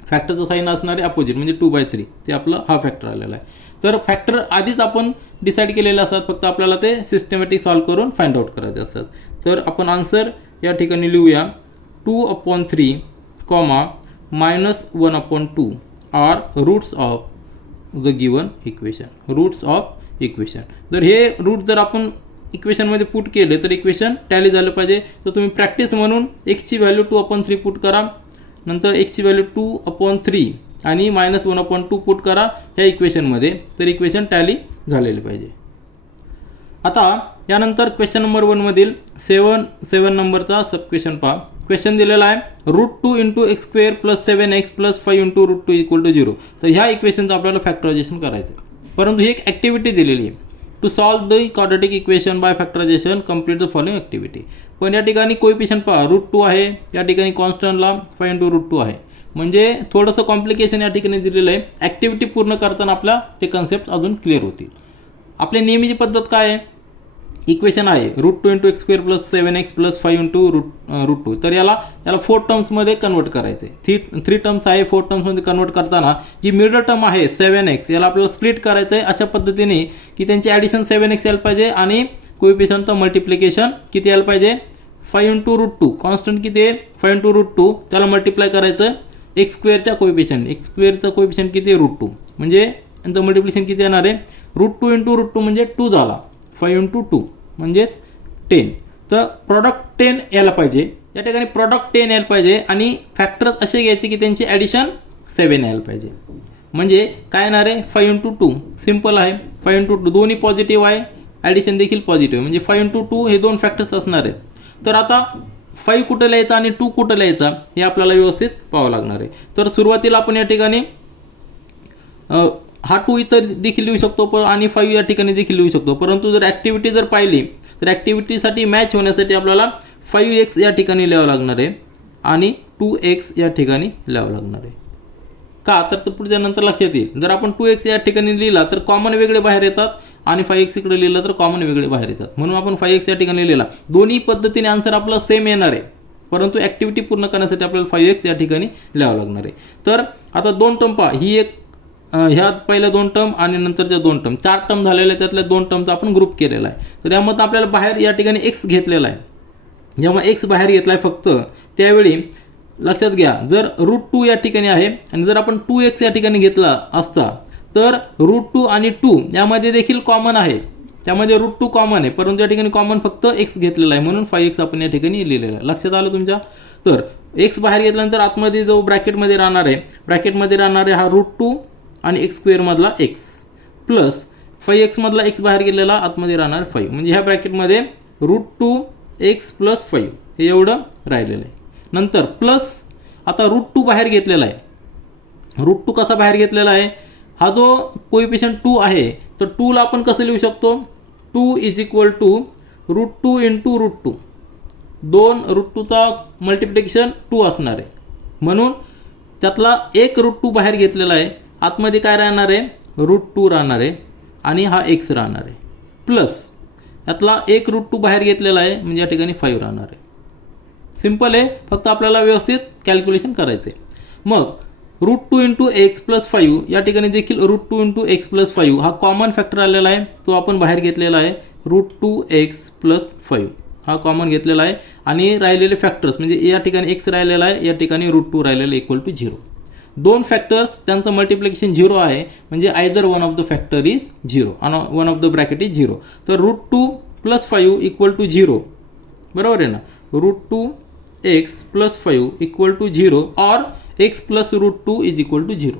फॅक्टरचं साईन असणार आहे अपोजिट म्हणजे 2/3, ते आपलं हा फॅक्टर आलेला आहे. तर फॅक्टर आधीच आपण डिसाईड केलेले असतात, फक्त आपल्याला ते सिस्टमॅटिक सॉल्व करून फाइंड आउट करायचे असतात. तर आपण आन्सर या ठिकाणी लिहूया 2/3, -1/2 are roots of the given equation. Roots of equation, जर हे रूट जर आपण इक्वेशनमध्ये पुट केले तर इक्वेशन टॅली झालं पाहिजे. तर तुम्ही प्रॅक्टिस म्हणून एक्सची व्हॅल्यू 2/3 पुट करा, नंतर एक्सची व्हॅल्यू 2/3 आणि -1/2 पुट करा ह्या इक्वेशनमध्ये, तर इक्वेशन टॅली झालेले पाहिजे. आता यानंतर क्वेश्चन नंबर 1 मधील 7 नंबरचा सब क्वेश्चन पहा. क्वेश्चन दिलेला आहे √2 × x² + 7x + 5 × √2 = 0. तर ह्या इक्वेशनचं आपल्याला फॅक्टरायझेशन करायचं, परंतु ही एक ॲक्टिव्हिटी दिलेली आहे. To solve the quadratic equation by factorization complete the following activity. पण या ठिकाणी कोएफिशियंट पहा √2 आहे, या ठिकाणी कॉन्स्टंटला 5 × √2 आहे. म्हणजे थोडंसं कॉम्प्लिकेशन या ठिकाणी दिलेलं आहे. ॲक्टिव्हिटी पूर्ण करताना आपला ते कन्सेप्ट अजून क्लिअर होतील. आपली नेहमीची पद्धत काय आहे, इक्वेशन आहे √2 × x² + 7x + 5 × √2. तर याला 4 टर्म्समध्ये कन्वर्ट करायचं आहे. 3 टर्म्स आहे, 4 टर्म्समध्ये कन्वर्ट करताना जी मिडल टर्म आहे 7x याला आपल्याला स्प्लिट करायचं आहे अशा पद्धतीने की त्यांची ॲडिशन 7x यायला पाहिजे आणि कोएफिशियंटचं मल्टिप्लिकेशन किती यायला पाहिजे 5 × √2. कॉन्स्टंट किती आहे 5 × √2, त्याला मल्टिप्लाय करायचं x² कोएफिशियंट. x² कोएफिशियंट किती √2, म्हणजे यांचं मल्टिप्लिकेशन किती येणार आहे √2 × √2 म्हणजे 2 झाला, 5 × 2 म्हणजेच 10. तर प्रॉडक्ट 10 यायला पाहिजे, या ठिकाणी प्रॉडक्ट 10 यायला पाहिजे आणि फॅक्टर्स असे घ्यायचे की त्यांची ॲडिशन 7 यायला पाहिजे. म्हणजे काय येणार आहे 5 × 2, सिम्पल आहे. 5 × 2 दोन्ही पॉझिटिव्ह आहे, ॲडिशन देखील पॉझिटिव्ह, म्हणजे 5 × 2 हे 2 फॅक्टर्स असणार आहेत. तर आता 5 कुठं लिहायचा आणि 2 कुठं लिहायचा हे आपल्याला व्यवस्थित पाहावं लागणार आहे. तर सुरुवातीला आपण या ठिकाणी हा 2 इथं देखील लिहू शकतो आणि 5 या ठिकाणी देखील लिहू शकतो. परंतु जर ॲक्टिव्हिटी जर पाहिली तर ॲक्टिव्हिटीसाठी मॅच होण्यासाठी आपल्याला 5x या ठिकाणी लिहावं लागणार आहे आणि 2x या ठिकाणी लिहावं लागणार आहे. का तर पुढच्या नंतर लक्षात येईल. जर आपण 2x या ठिकाणी लिहिला तर कॉमन वेगळे बाहेर येतात आणि 5x इकडे लिहिलं तर कॉमन वेगळे बाहेर येतात. म्हणून आपण 5x या ठिकाणी लिहिला. दोन्ही पद्धतीने आन्सर आपला सेम येणार आहे, परंतु ॲक्टिव्हिटी पूर्ण करण्यासाठी आपल्याला 5x या ठिकाणी लिहावं लागणार आहे. तर आता 2 टर्म पहा, ही एक ह्या पहिल्या 2 टर्म आणि नंतरच्या 2 टर्म, 4 टर्म झालेल्या त्यातल्या 2 टर्मचा आपण ग्रुप केलेला आहे. तर यामध्ये आपल्याला बाहेर या ठिकाणी x घेतलेला आहे. जेव्हा x बाहेर घेतला आहे फक्त त्यावेळी लक्षात घ्या जर √2 या ठिकाणी आहे आणि जर आपण 2x या ठिकाणी घेतला असता तर √2 आणि 2 यामध्ये देखील कॉमन आहे, त्यामध्ये √2 कॉमन आहे, परंतु या ठिकाणी कॉमन फक्त x घेतलेला आहे म्हणून 5x आपण या ठिकाणी लिहिलेला आहे. लक्षात आलं तुमच्या. तर x बाहेर घेतल्यानंतर आतमध्ये जो ब्रॅकेटमध्ये राहणार आहे हा √2 आणि x² मधला x प्लस 5x मधला x बाहेर गेलेला आतमध्ये राहणार 5, म्हणजे ह्या ब्रॅकेटमध्ये √2x + 5 हे एवढं राहिलेलं आहे. नंतर प्लस आता √2 बाहेर घेतलेला आहे. √2 कसा बाहेर घेतलेला आहे, हा जो कोएफिशियंट 2 आहे तर 2 ला आपण कसं लिहू शकतो 2 = √2 × √2. 2 √2चा मल्टिप्लिकेशन 2 असणार आहे, म्हणून त्यातला एक √2 बाहेर घेतलेला आहे. आतमध्ये काय राहणार आहे √2 राहणार आहे आणि हा x राहणार आहे प्लस यातला एक √2 बाहेर घेतलेला आहे म्हणजे या ठिकाणी 5 राहणार आहे. सिंपल आहे, फक्त आपल्याला व्यवस्थित कॅल्क्युलेशन करायचं आहे. मग √2 × x + 5 या ठिकाणी देखील √2 × x + 5 हा कॉमन फॅक्टर आलेला आहे, तो आपण बाहेर घेतलेला आहे. √2x + 5 हा कॉमन घेतलेला आहे आणि राहिलेले फॅक्टर्स म्हणजे या ठिकाणी x राहिलेला आहे, या ठिकाणी √2 राहिलेलं = 0. 2 फॅक्टर्स त्यांचं मल्टिप्लिकेशन 0 आहे, म्हणजे either one of the factor is 0 आणि one of the bracket is 0. तर √2 + 5 = 0, बरोबर आहे ना. √2x + 5 = 0 और x + √2 = 0.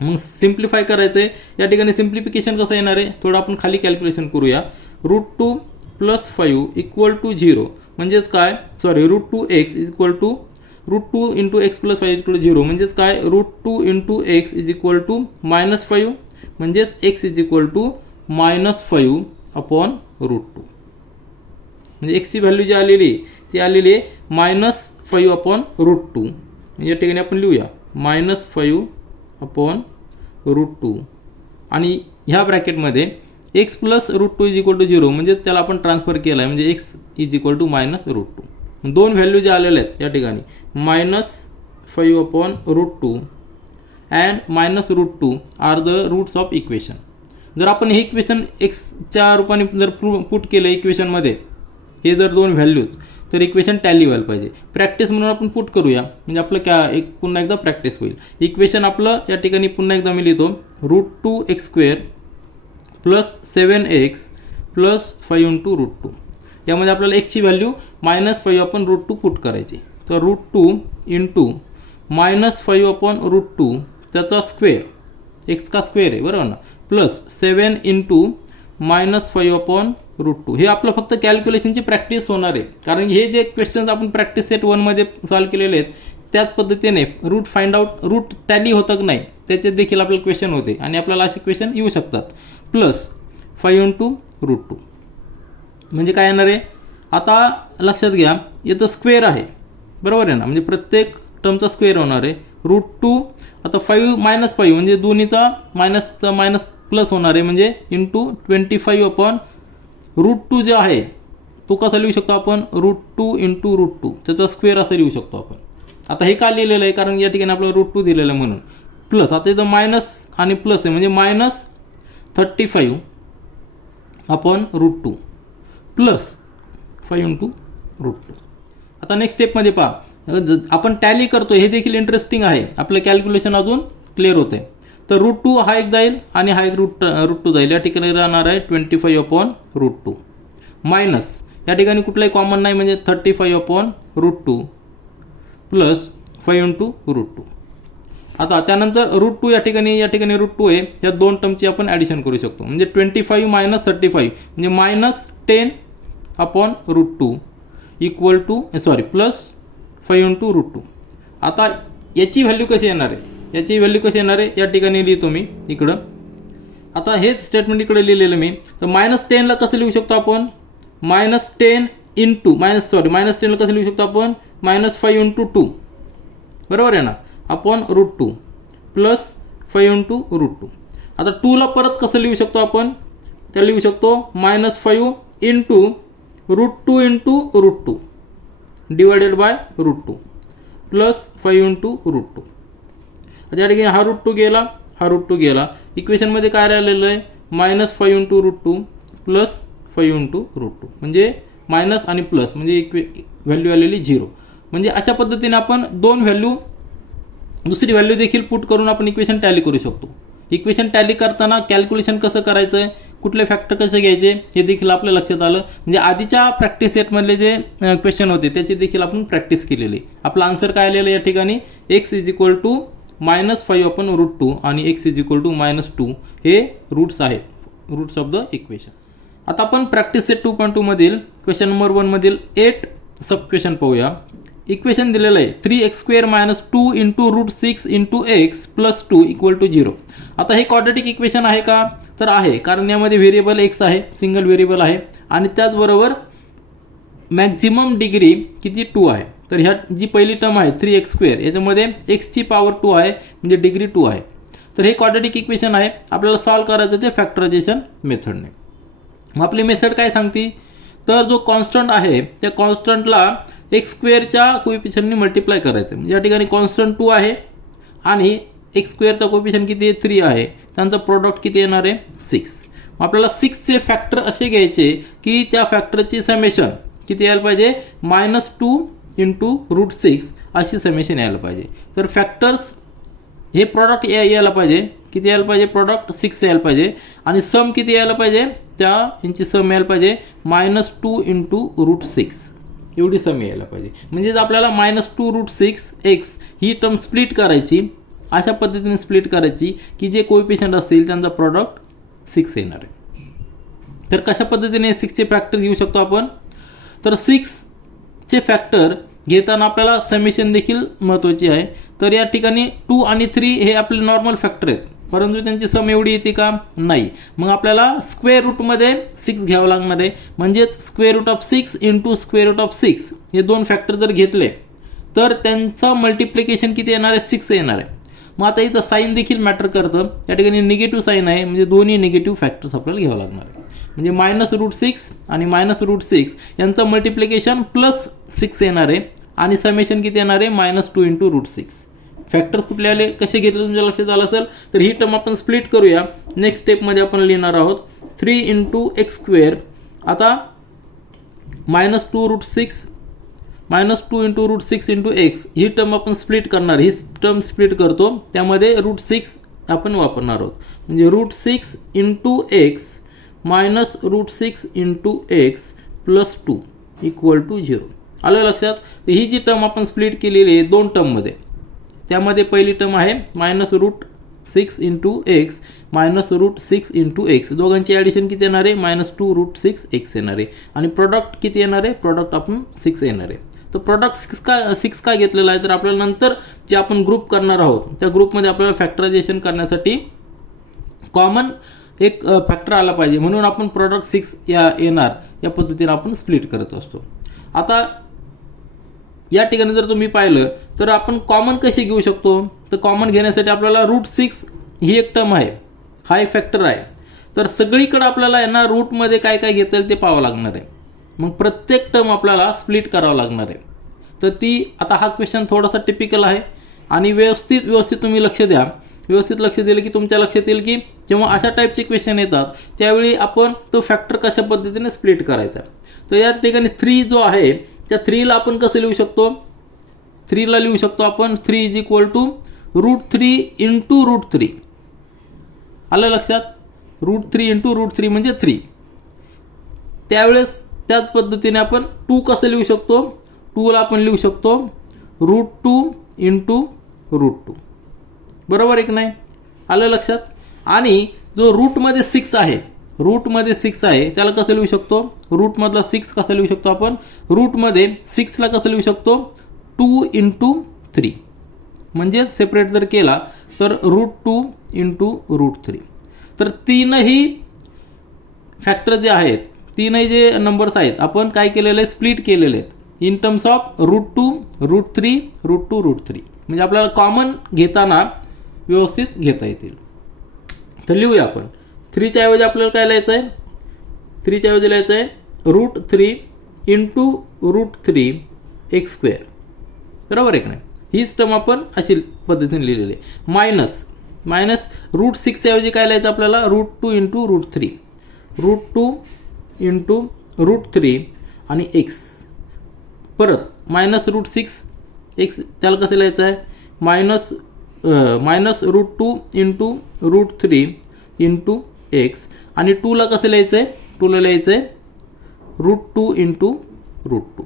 मग सिम्प्लिफाय करायचं आहे. या ठिकाणी सिम्प्लिफिकेशन कसं येणार आहे, थोडं आपण खाली कॅल्क्युलेशन करूया. √2 + 5 = 0 म्हणजेच काय, सॉरी √2x = √2 × x + 5 = 0 म्हणजेच काय √2 × x = -5 म्हणजेच x = -5/√2. म्हणजे x ची व्हॅल्यू जी आलेली ती आलेली आहे -5/√2. या ठिकाणी आपण लिहूया -5/√2 आणि ह्या ब्रॅकेटमध्ये x + √2 = 0 म्हणजे त्याला आपण ट्रान्सफर केला आहे म्हणजे x = -√2. 2 व्हॅल्यू ज्या आलेल्या आहेत या ठिकाणी -5/√2 and -√2 are the roots of equation. जर आपण हे इक्वेशन एक्सच्या रूपाने जर पुट केलं इक्वेशनमध्ये हे जर 2 व्हॅल्यूज तर इक्वेशन टॅली व्हायला पाहिजे. प्रॅक्टिस म्हणून आपण पुट करूया म्हणजे आपलं काय पुन्हा एकदा प्रॅक्टिस होईल. इक्वेशन आपलं या ठिकाणी पुन्हा एकदा मी लिहितो √2x² + 7x + 5 × √2. यामध्ये आपल्याला x ची व्हॅल्यू -5/√2 पुट करायची. तर √2 × -5/√2 त्याचा स्क्वेअर, x का स्क्वेअर आहे बरोबर ना, प्लस 7 × -5/√2. हे आपलं फक्त कॅल्क्युलेशनची प्रॅक्टिस होणार आहे, कारण हे जे क्वेश्चन्स आपण प्रॅक्टिस सेट 1 मध्ये सॉल्व्ह केलेले आहेत त्याच पद्धतीने root find out, root tally होतं की नाही त्याचे देखील आपल्याला क्वेश्चन होते आणि आपल्याला असे क्वेश्चन येऊ शकतात. प्लस 5 × √2 म्हणजे काय येणार आहे, आता लक्षात घ्या इथं स्क्वेअर आहे, बरोबर आहे ना, म्हणजे प्रत्येक टर्मचा स्क्वेअर होणार आहे. √2 आता 5 -5 म्हणजे दोन्हीचा मायनसचा मायनस प्लस होणार आहे, म्हणजे इंटू 25/√2 जे आहे तो कसा लिहू शकतो आपण, √2 × √2 त्याचा स्क्वेअर असं लिहू शकतो आपण. आता हे का लिहिलेलं आहे, कारण या ठिकाणी आपल्याला √2 दिलेलं आहे म्हणून. प्लस आता इथं मायनस आणि प्लस आहे म्हणजे -35/√2 प्लस 5 × √2. आता नेक्स्ट स्टेपमध्ये पहा, आपण टॅली करतो हे देखील इंटरेस्टिंग आहे, आपलं कॅल्क्युलेशन अजून क्लिअर होतं आहे. तर √2 हा एक जाईल आणि हा एक √2 जाईल. या ठिकाणी राहणार आहे 25/√2 मायनस या ठिकाणी कुठलाही कॉमन नाही म्हणजे 35/√2 प्लस 5 × √2. आता त्यानंतर √2 या ठिकाणी √2 आहे, या दोन टर्मची आपण ॲडिशन करू शकतो म्हणजे 25 - 35 म्हणजे -10/√2 इक्वल टू प्लस 5 × √2. आता याची व्हॅल्यू कशी येणार आहे, या ठिकाणी लिहितो मी इकडं. आता हेच स्टेटमेंट इकडे लिहिलेलं मी. तर -10ला कसं लिहू शकतो आपण, -10 इंटू -10ला कसं लिहू शकतो आपण, -5 × 2 बरोबर आहे ना, अपॉन √2 प्लस 5 × √2. आता 2ला परत कसं लिहू शकतो आपण, त्याला लिहू शकतो -5 × √2 × √2 डिवायडेड बाय √2 प्लस 5 × √2. आता या ठिकाणी हा √2 गेला, इक्वेशनमध्ये काय राहिलेलं आहे, -5 × √2 प्लस 5 × √2 म्हणजे मायनस आणि प्लस म्हणजे व्हॅल्यू आलेली 0. म्हणजे अशा पद्धतीने आपण दुसरी व्हॅल्यू देखील पुट करून आपण इक्वेशन टॅली करू शकतो. इक्वेशन टॅली करताना कॅल्क्युलेशन कसं करायचं आहे, कुठले फॅक्टर कसे घ्यायचे हे देखील आपल्या लक्षात आलं. म्हणजे आधीच्या प्रॅक्टिस सेटमधले जे क्वेश्चन होते त्याची देखील आपण प्रॅक्टिस केलेली. आपला आन्सर काय आलेलं या ठिकाणी, x = -5/√2 आणि x = -2 हे रूट्स आहेत, रूट्स ऑफ द इक्वेशन. आता आपण प्रॅक्टिस सेट 2.2 मधील क्वेश्चन नंबर 1 मधील 8 सब क्वेश्चन पाहूया. इक्वेशन दिलेलं आहे 3x² - 2 × √6 × x + 2 = 0. आता हे क्वाड्रॅटिक इक्वेशन आहे का, तर आहे, कारण यामध्ये व्हेरिएबल x आहे, सिंगल व्हेरिएबल आहे आणि त्याचबरोबर मॅक्झिमम डिग्री किती 2 आहे. तर ह्या जी पहिली टर्म आहे 3x² याच्यामध्ये x ची पॉवर 2 आहे म्हणजे डिग्री 2 आहे. तर हे क्वाड्रॅटिक इक्वेशन आहे, आपल्याला सॉल्व्ह करायचं ते फॅक्टरायझेशन मेथडने. मग आपली मेथड काय सांगते, तर जो कॉन्स्टंट आहे त्या कॉन्स्टंटला x² कोएफिशियंटने मल्टिप्लाय करायचं. म्हणजे या ठिकाणी कॉन्स्टंट 2 आहे आणि x² कोएफिशियंट किती आहे 3 आहे, त्यांचा प्रोडक्ट किती येणार आहे 6. आपल्याला 6चे फॅक्टर असे घ्यायचे की त्या फॅक्टरची समेशन किती यायला पाहिजे, -2 × √6 अशी समेशन यायला पाहिजे. तर फॅक्टर्स हे प्रॉडक्ट यायला पाहिजे, किती यायला पाहिजे, प्रॉडक्ट 6 यायला पाहिजे आणि सम किती यायला पाहिजे, त्या यांची सम यायला पाहिजे -2 × √6 एवढी सम यायला पाहिजे. म्हणजेच आपल्याला -2 √6x ही टर्म स्प्लिट करायची, अशा पद्धतीने स्प्लिट करायची की जे कोएफिशियंट असतील त्यांचा प्रॉडक्ट 6 येणार आहे. तर कशा पद्धतीने 6चे फॅक्टर घेऊ शकतो आपण, तर 6चे फॅक्टर घेताना आपल्याला समेशन देखील महत्त्वाची आहे. तर या ठिकाणी 2 आणि 3 हे आपले नॉर्मल फॅक्टर आहेत, परंतु त्यांची सम एवढी येते का, नाही. मग आपल्याला स्क्वेअर रूटमध्ये 6 घ्यावं लागणार आहे. म्हणजेच √6 × √6 हे दोन फॅक्टर जर घेतले तर त्यांचा मल्टिप्लिकेशन किती येणार आहे, 6 येणार आहे. मग आता इथं साईन देखील मॅटर करतं, या ठिकाणी निगेटिव्ह साईन आहे म्हणजे दोन्ही निगेटिव्ह फॅक्टर्स आपल्याला घ्यावं लागणार आहे. म्हणजे -√6 आणि -√6 यांचं मल्टिप्लिकेशन +6 येणार आहे आणि समेशन किती येणार आहे, -2 × √6. फॅक्टर्स कुठले आले, कसे घेतले तुमच्या लक्षात आलं असेल. तर ही टर्म आपण स्प्लिट करूया. नेक्स्ट स्टेपमध्ये आपण लिहिणार आहोत 3 × x². आता -2 √6 -2 × √6 × x ही टर्म आपण स्प्लिट करणार. ही टर्म स्प्लिट करतो, त्यामध्ये √6 आपण वापरणार आहोत. म्हणजे √6 × x -√6 × x + 2 = 0. आलं लक्षात. ही जी टर्म आपण स्प्लिट केलेली आहे दोन टर्ममध्ये, त्यामध्ये पहिली टर्म आहे -√6 × x -√6 × x दोघांची ॲडिशन किती येणार आहे, -2 √6x येणार आहे आणि प्रॉडक्ट किती येणार आहे, प्रॉडक्ट आपण 6 येणार आहे. तर प्रॉडक्ट 6 का घेतलेला आहे, तर आपल्याला नंतर जे आपण ग्रुप करणार आहोत त्या ग्रुपमध्ये आपल्याला फॅक्टरायझेशन करण्यासाठी कॉमन एक फॅक्टर आला पाहिजे, म्हणून आपण प्रॉडक्ट 6 येणार या पद्धतीने आपण स्प्लिट करत असतो. आता या ठिकाणी जर तुम्ही पाहिलं तर आपण कॉमन कशी घेऊ शकतो, तर कॉमन घेण्यासाठी आपल्याला √6 ही एक टर्म आहे, हा एक फॅक्टर आहे. तर सगळीकडे आपल्याला यांना रूटमध्ये काय काय घेता येईल ते पाहावं लागणार आहे. मग प्रत्येक टर्म आपल्याला स्प्लिट करावं लागणार आहे. तर ती आता हा क्वेश्चन थोडासा टिपिकल आहे आणि व्यवस्थित तुम्ही लक्ष द्या. व्यवस्थित लक्ष दिलं की तुमच्या लक्षात येईल की जेव्हा अशा टाईपचे क्वेश्चन येतात त्यावेळी आपण तो फॅक्टर कशा पद्धतीने स्प्लिट करायचा. तर या ठिकाणी 3 जो आहे त्या 3ला आपण कसं लिहू शकतो, 3ला लिहू शकतो आपण 3 = √3 × √3. आलं लक्षात, √3 × √3 म्हणजे 3. त्यावेळेस त्याच पद्धतीने आपण 2 कसं लिहू शकतो, 2ला आपण लिहू शकतो √2 × √2. बरोबर आहे की नाही, आलं लक्षात. आणि जो रूटमध्ये 6 आहे, रूटमध्ये 6 आहे त्याला कसं लिहू शकतो, रूटमधला 6 कसं लिहू शकतो आपण, रूटमध्ये 6ला कसं लिहू शकतो 2 × 3. म्हणजे सेपरेट जर केला तर √2 × √3. तर तीनही फॅक्टर जे आहेत, तीनही जे नंबर्स आहेत आपण काय केलेलं आहे, स्प्लिट केलेले आहेत इन टर्म्स ऑफ √2 √3 √2 √3. म्हणजे आपल्याला कॉमन घेताना व्यवस्थित घेता येतील. तर लिहूया आपण. 3च्या ऐवजी आपल्याला काय लिहायचं आहे, 3च्या ऐवजी लिहायचं आहे √3 × √3 x². बरोबर आहे की नाही, हीच टर्म आपण अशी पद्धतीने लिहिलेली आहे. मायनस √6च्या ऐवजी काय लिहायचं आपल्याला, √2 × √3, √2 × √3 आणि x. परत -√6 x, त्याला कसं लिहायचं आहे, -√2 × √3 × x. आणि 2ला कसं लिहायचं आहे, 2ला लिहायचं आहे √2 × √2.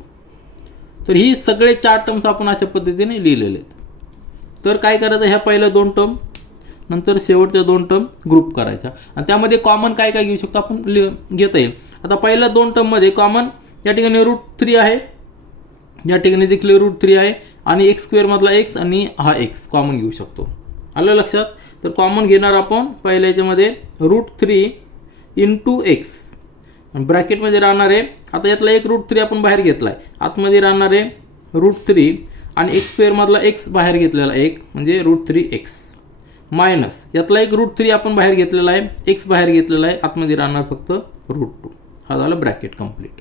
तर ही सगळे 4 टर्म्स आपण अशा पद्धतीने लिहिलेले आहेत. तर काय करायचं, ह्या पहिल्या 2 टर्म नंतर शेवटच्या 2 टर्म ग्रुप करायच्या आणि त्यामध्ये कॉमन काय काय घेऊ शकतो आपण घेता येईल. आता पहिल्या 2 टर्ममध्ये कॉमन या ठिकाणी √3 आहे, या ठिकाणी देखील √3 आहे आणि x² मधला x आणि हा x कॉमन घेऊ शकतो. आलं लक्षात. तर कॉमन घेणार आपण पहिल्या याच्यामध्ये √3 × x आणि ब्रॅकेटमध्ये राहणार आहे. आता यातला एक √3 आपण बाहेर घेतला आहे, आतमध्ये राहणार आहे √3 आणि x² मधला x बाहेर घेतलेला 1 म्हणजे √3x मायनस यातला एक √3 आपण बाहेर घेतलेला आहे, x बाहेर घेतलेला आहे, आतमध्ये राहणार फक्त √2. हा झाला ब्रॅकेट कंप्लीट.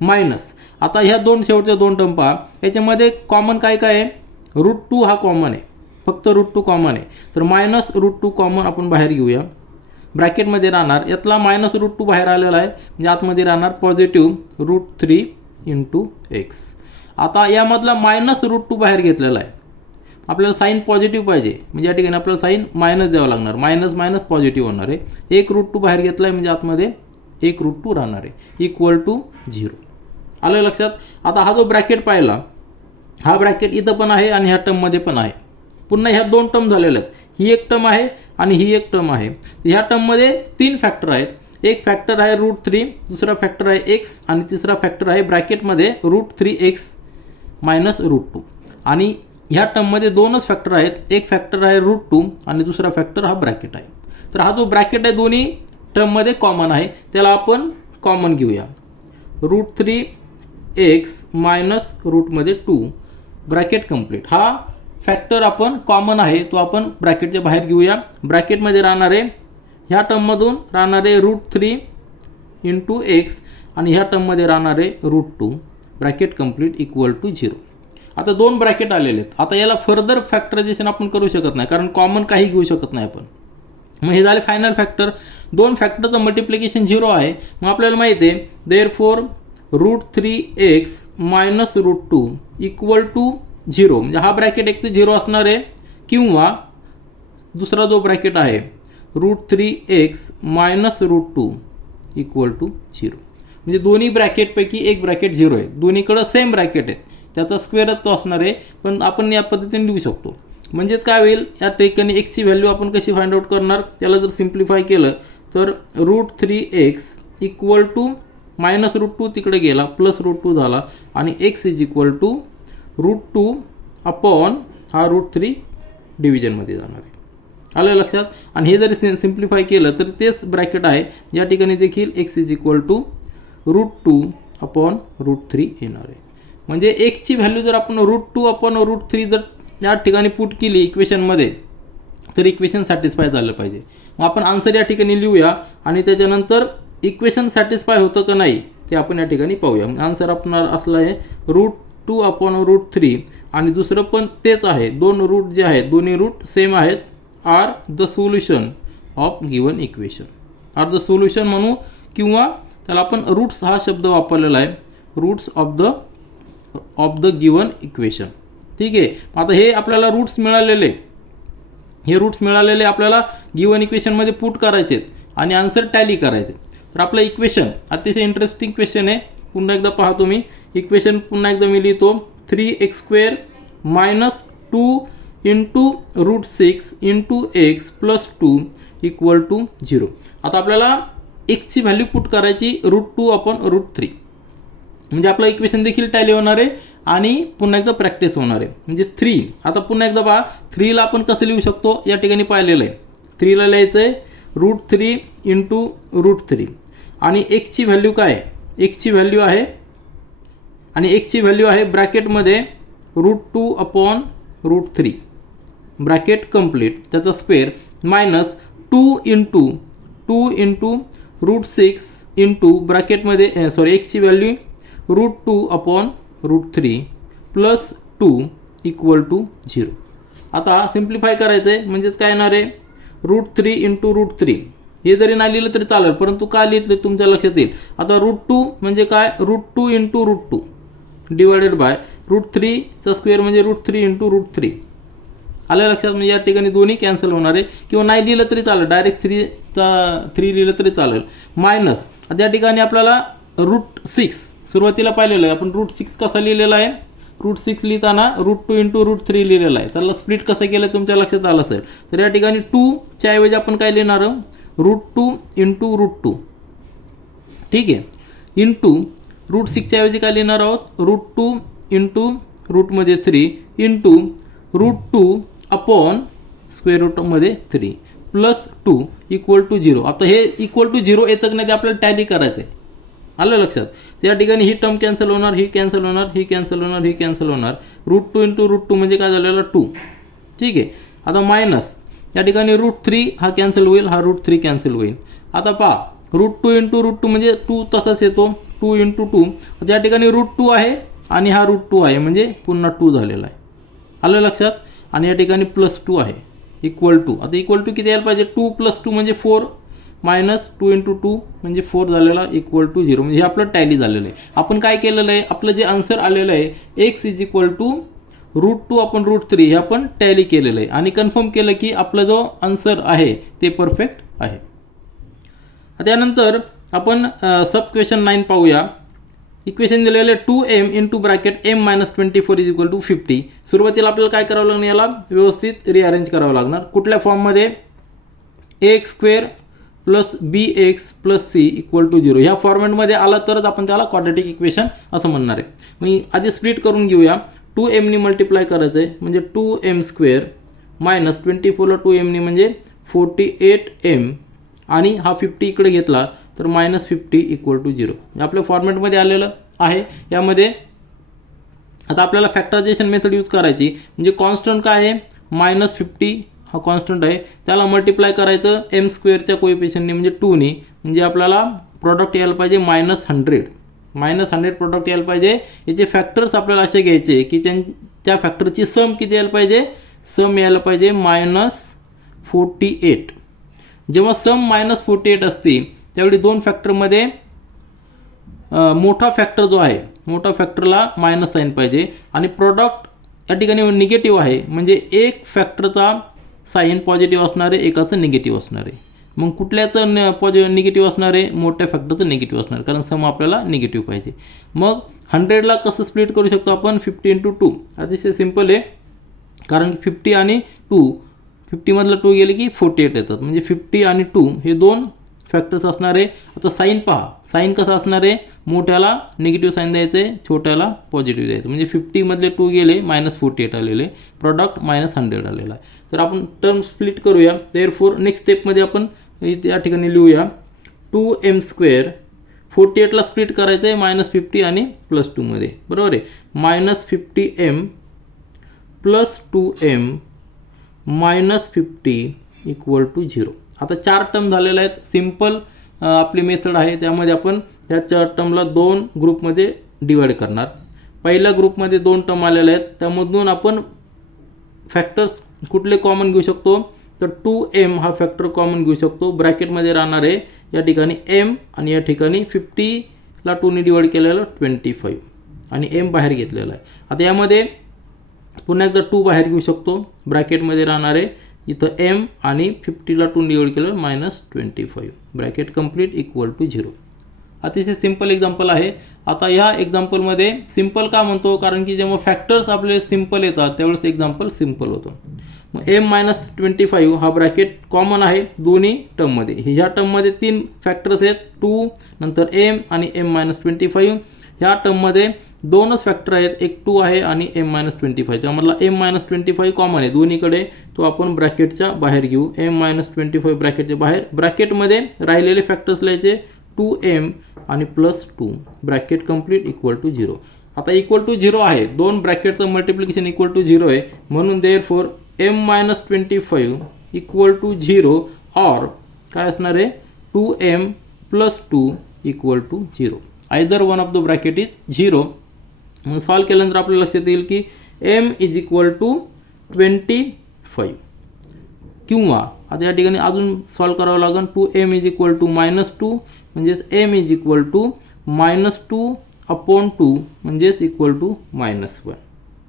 मायनस आता ह्या शेवटच्या 2 टर्म पहा, याच्यामध्ये कॉमन काय काय आहे, √2 हा कॉमन आहे, फक्त √2 कॉमन आहे. तर -√2 कॉमन आपण बाहेर घेऊया, ब्रॅकेटमध्ये राहणार यातला -√2 बाहेर आलेला आहे म्हणजे आतमध्ये राहणार पॉझिटिव्ह √3 × x. आता यामधला -√2 बाहेर घेतलेला आहे, आपल्याला साईन पॉझिटिव्ह पाहिजे म्हणजे या ठिकाणी आपल्याला साईन मायनस द्यावं लागणार, मायनस पॉझिटिव्ह होणार आहे. एक √2 बाहेर घेतला आहे म्हणजे आतमध्ये एक √2 राहणार आहे =0. आलं लक्षात. आता हा जो ब्रॅकेट पाहिला, हा ब्रॅकेट इथं पण आहे आणि ह्या टर्ममध्ये पण आहे. पुन्हा ह्या 2 टर्म झालेल्या आहेत, ही एक टर्म आहे आणि ही एक टर्म आहे. ह्या टर्ममध्ये 3 फॅक्टर आहेत. एक फॅक्टर आहे √3, दुसरा फॅक्टर आहे x आणि तिसरा फॅक्टर आहे ब्रॅकेटमध्ये √3x - √2. आणि ह्या टर्ममध्ये 2च फॅक्टर आहेत, एक फॅक्टर आहे √2 आणि दुसरा फॅक्टर हा ब्रॅकेट आहे. तर हा जो ब्रॅकेट आहे दोन्ही टर्ममध्ये कॉमन आहे, त्याला आपण कॉमन घेऊया. √3x - √2 bracket complete. हा फॅक्टर आपण कॉमन आहे तो आपण ब्रॅकेटच्या बाहेर घेऊया. ब्रॅकेटमध्ये राहणारे ह्या टर्ममधून राहणारे √3 × x आणि ह्या टर्ममध्ये राहणारे √2 ब्रॅकेट कंप्लीट =0. आता 2 ब्रॅकेट आलेले आहेत. आता याला फर्दर फॅक्टरायझेशन आपण करू शकत नाही कारण कॉमन काही घेऊ शकत नाही आपण. मग हे झाले फायनल फॅक्टर. 2 फॅक्टरचं मल्टिप्लिकेशन 0 आहे. मग आपल्याला माहिती आहे देअरफॉर √3x - √2 = 0. म्हणजे हा ब्रॅकेट एक तर 0 असणार आहे किंवा दुसरा जो ब्रॅकेट आहे √3x - √2 = 0. म्हणजे दोन्ही ब्रॅकेटपैकी एक ब्रॅकेट 0 आहे. दोन्हीकडं सेम ब्रॅकेट आहे, त्याचा स्क्वेअरच तो असणार आहे, पण आपण या पद्धतीने लिहू शकतो. म्हणजेच काय होईल, या ठिकाणी एक्सची व्हॅल्यू आपण कशी फाइंड आउट करणार, त्याला जर सिम्प्लिफाय केलं तर √3x = -√2 तिकडे गेला +√2 झाला आणि x = √2 अपॉन हा √3 डिव्हिजनमध्ये जाणार आहे. आलं लक्षात. आणि हे जरी सिम्प्लिफाय केलं तर तेच ब्रॅकेट आहे, या ठिकाणी देखील x is equal to √2 upon √3 येणार आहे. म्हणजे एक्सची व्हॅल्यू जर आपण √2 अपॉन √3 जर या ठिकाणी पुट केली इक्वेशनमध्ये तर इक्वेशन सॅटिस्फाय झालं पाहिजे. मग आपण आन्सर या ठिकाणी लिहूया आणि त्याच्यानंतर इक्वेशन सॅटिस्फाय होतं का नाही ते आपण या ठिकाणी पाहूया. आन्सर आपणार असलं आहे √2 अपॉन √3 आणि दुसरं पण तेच आहे. दोन रूट जे आहेत दोन्ही रूट सेम आहेत. Are the solution of given equation, are the solution म्हणू किंवा त्याला आपण रूट्स हा शब्द वापरलेला आहे, roots of the given equation. ठीक आहे. आता हे आपल्याला रूट्स मिळालेले, हे रूट्स मिळालेले आपल्याला गिवन इक्वेशनमध्ये पुट करायचे आहेत आणि आन्सर टॅली करायचे. तर आपलं इक्वेशन अतिशय इंटरेस्टिंग क्वेश्चन आहे. पुन्हा एकदा पहा तुम्ही इक्वेशन, पुन्हा एकदा मी लिहितो 3x² - 2 into √6 into x plus 2 equal to 0. आता आपल्याला एक्सची व्हॅल्यू पुट करायची √2 अपॉन √3, म्हणजे आपलं इक्वेशन देखील टॅली होणार आहे आणि पुन्हा एकदा प्रॅक्टिस होणार आहे. म्हणजे 3, आता पुन्हा एकदा पहा 3ला आपण कसं लिहू शकतो या ठिकाणी पाहिलेलं आहे. 3ला लिहायचं आहे √3 इंटू √3 आणि एक्सची व्हॅल्यू काय आहे, एक्सची व्हॅल्यू आहे आणि एक्सची व्हॅल्यू आहे ब्रॅकेटमध्ये √2 अपॉन √3 ब्रॅकेट कंप्लीट त्याचा स्क्वेअर मायनस 2 इंटू √6 इंटू ब्रॅकेटमध्ये एक्सची value √2 upon √3 plus 2 equal to 0. आता सिम्प्लिफाय करायचं आहे म्हणजेच काय येणार आहे √3 इंटू √3. हे जरी नाही लिहिलं तरी चालेल, परंतु का लिहिलं तुमच्या लक्षात येईल. आता √2 म्हणजे काय √2 इंटू √2 डिवायडेड बाय √3चा स्क्वेअर म्हणजे √3 इंटू √3. आलं लक्षात. म्हणजे या ठिकाणी दोन्ही कॅन्सल होणार आहे किंवा नाही लिहिलं तरी चालेल, डायरेक्ट 3 लिहिलं तरी चालेल. मायनस आता या ठिकाणी आपल्याला √6 सुरुवातीला पाहिलेलं आहे आपण. √6 कसा लिहिलेला आहे, √6 लिहिताना √2 इंटू √3 लिहिलेला आहे. त्याला स्प्लिट कसं केलं तुमच्या लक्षात आलं असेल. तर या ठिकाणी 2च्या ऐवजी आपण काय लिहिणार √2 इंटू √2. ठीक आहे. इंटू √6च्या ऐवजी काय लिहिणार आहोत √2 इंटू रूटमध्ये 3 इंटू √2 अपॉन स्क्वेअर रूटमध्ये 3 प्लस 2 इक्वल टू 0. आता हे इक्वल टू 0 येतं की नाही ते आपल्याला टॅली करायचं आहे. आलं लक्षात. त्या ठिकाणी ही टर्म कॅन्सल होणार, ही कॅन्सल होणार, ही कॅन्सल होणार, ही कॅन्सल होणार. √2 इंटू √2 म्हणजे काय झालेलं 2. ठीक आहे. आता मायनस या ठिकाणी √3 हा कॅन्सल होईल, हा √3 कॅन्सल होईल. आता पहा √2 इंटू √2 म्हणजे 2 तसाच येतो, 2 इंटू 2. त्या ठिकाणी √2 आहे आणि हा √2 आहे म्हणजे पुन्हा 2 झालेला आहे. आलं लक्षात. आणि या ठिकाणी प्लस 2 आहे इक्वल टू. आता इक्वल टू किती यायला पाहिजे 2 + 2 म्हणजे 4 मायनस 2 इंटू 2 म्हणजे 4 झालेला इक्वल टू 0. म्हणजे हे आपलं टॅली झालेलं आहे. आपण काय केलेलं आहे आपलं जे आन्सर आलेलं आहे x is equal to √2 upon √3 हे आपण टॅली केलेलं आहे आणि कन्फर्म केलं की आपला जो आन्सर आहे ते परफेक्ट आहे. त्यानंतर आपण सब क्वेश्चन 9 पाहूया. इक्वेशन दिलेले 2m into bracket m - 24 is equal to 50. सुरुवातीला आपल्याला काय करावं लागणार, याला व्यवस्थित रिअरेंज करावं लागणार. कुठल्या फॉर्ममध्ये ax² plus bx plus c equal to 0 ह्या फॉर्मॅटमध्ये आला तरच आपण त्याला क्वाड्रॅटिक इक्वेशन असं म्हणणार आहे. मी आधी स्प्लिट करून घेऊया. 2m नी मल्टिप्लाय करायचं आहे म्हणजे 2m² मायनस 24ला 2m नी म्हणजे 48m आणि हा 50 इकडे घेतला तर -50 इक्वल टू 0 आपल्या फॉर्मॅटमध्ये आलेलं आहे. यामध्ये आता आपल्याला फॅक्टरायझेशन मेथड यूज करायची म्हणजे कॉन्स्टंट काय आहे -50 हा कॉन्स्टंट आहे त्याला मल्टिप्लाय करायचं m² कोएफिशियंटने म्हणजे 2 नी म्हणजे आपल्याला प्रॉडक्ट यायला पाहिजे -100 प्रॉडक्ट यायला पाहिजे. याचे फॅक्टर्स आपल्याला असे घ्यायचे की त्या फॅक्टरची सम किती यायला पाहिजे, सम यायला पाहिजे -48. जेव्हा सम -48 असते त्यावेळी दोन फॅक्टरमध्ये मोठा फॅक्टर जो आहे मोठा फॅक्टरला मायनस साईन पाहिजे आणि प्रॉडक्ट या ठिकाणी निगेटिव्ह आहे म्हणजे एक फॅक्टरचा साईन पॉझिटिव्ह असणार आहे एकाचं निगेटिव्ह असणार आहे. मग कुठल्याचं निगेटिव्ह असणार आहे, मोठ्या फॅक्टरचं निगेटिव्ह असणार कारण सम आपल्याला निगेटिव्ह पाहिजे. मग 100ला कसं स्प्लिट करू शकतो आपण 50 इंटू 2 अतिशय सिम्पल आहे कारण 50 आणि 2 50 मधलं 2 गेले की 48 येतात म्हणजे 50 आणि 2 हे दोन फॅक्टर्स असणार आहे. आता साईन पहा, साईन कसं असणार आहे, मोठ्याला निगेटिव्ह साईन द्यायचं आहे, छोट्याला पॉझिटिव्ह द्यायचं. म्हणजे 50मधले 2 गेले, -48 आलेले, प्रॉडक्ट -100 आलेला आहे. तर आपण टर्म स्प्लिट करूया. देअरफॉर नेक्स्ट स्टेपमध्ये आपण या ठिकाणी लिहूया 2m². 48ला स्प्लिट करायचं आहे -50 आणि +2 मध्ये, बरोबर आहे. -50m + 2m -50 = 0. आता 4 टर्म झालेल्या आहेत. सिम्पल आपली मेथड आहे, त्यामध्ये आपण या 4 टर्मला 2 ग्रुपमध्ये डिवाइड करणार. पहिल्या ग्रुपमध्ये 2 टर्म आलेल्या आहेत, त्यामधून आपण फॅक्टर्स कुठले कॉमन घेऊ शकतो, तर 2m हा फॅक्टर कॉमन घेऊ शकतो. ब्रॅकेटमध्ये राहणार आहे या ठिकाणी m आणि या ठिकाणी 50ला 2ने डिवाइड केलेलं 25 आणि m बाहेर घेतलेला आहे. आता यामध्ये पुन्हा एकदा 2 बाहेर घेऊ शकतो. ब्रॅकेटमध्ये राहणार आहे इथं m आणि 50ला 2 डिवाइड केलं -25. Bracket complete = 0. अतिशय सिंपल एक्झाम्पल आहे. आता ह्या एक्झाम्पलमध्ये सिंपल का म्हणतो, कारण की जेव्हा फॅक्टर्स आपले सिंपल येतात त्यावेळेस एक्झाम्पल सिंपल होतं. मग m-25 हा ब्रॅकेट कॉमन आहे दोन्ही टर्ममध्ये. ह्या टर्ममध्ये 3 फॅक्टर्स आहेत, 2 नंतर m आणि m-25. ह्या टर्ममध्ये 2च फॅक्टर आहेत, एक 2 आहे आणि m-25. त्यामधला m-25 कॉमन आहे दोन्हीकडे, तो आपण ब्रॅकेटच्या बाहेर घेऊ. m-25 ब्रॅकेटच्या बाहेर. ब्रॅकेटमध्ये राहिलेले फॅक्टर्स लिहायचे 2m आणि +2. Bracket complete = 0. आता =0 आहे, 2 ब्रॅकेटचं मल्टिप्लिकेशन =0 आहे, म्हणून देअरफॉर m-25 = 0 और काय असणार आहे 2m + 2 = 0. Either one of the bracket is 0. मग सॉल्व केल्यानंतर आपल्याला लक्षात येईल की m = 25 किंवा आता या ठिकाणी अजून सॉल्व करावं लागेल. 2m = -2 म्हणजेच m = -2/2 म्हणजेच =-1.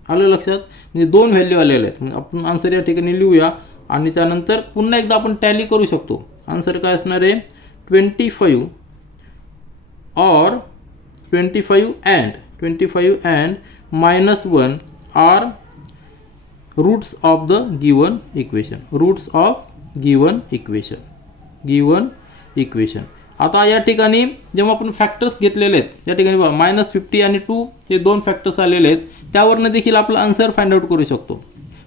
आलं लक्षात. म्हणजे 2 व्हॅल्यू आलेल्या आहेत. आपण आन्सर या ठिकाणी लिहूया आणि त्यानंतर पुन्हा एकदा आपण टॅली करू शकतो. आन्सर काय असणार आहे 25 और 25 and -1 are roots of the given equation. Roots of given equation. आता या ठिकाणी जेव्हा आपण फॅक्टर्स घेतलेले आहेत, या ठिकाणी बघा -50 आणि 2 हे 2 फॅक्टर्स आलेले आहेत, त्यावरनं देखील आपला आन्सर फाइंड आउट करू शकतो.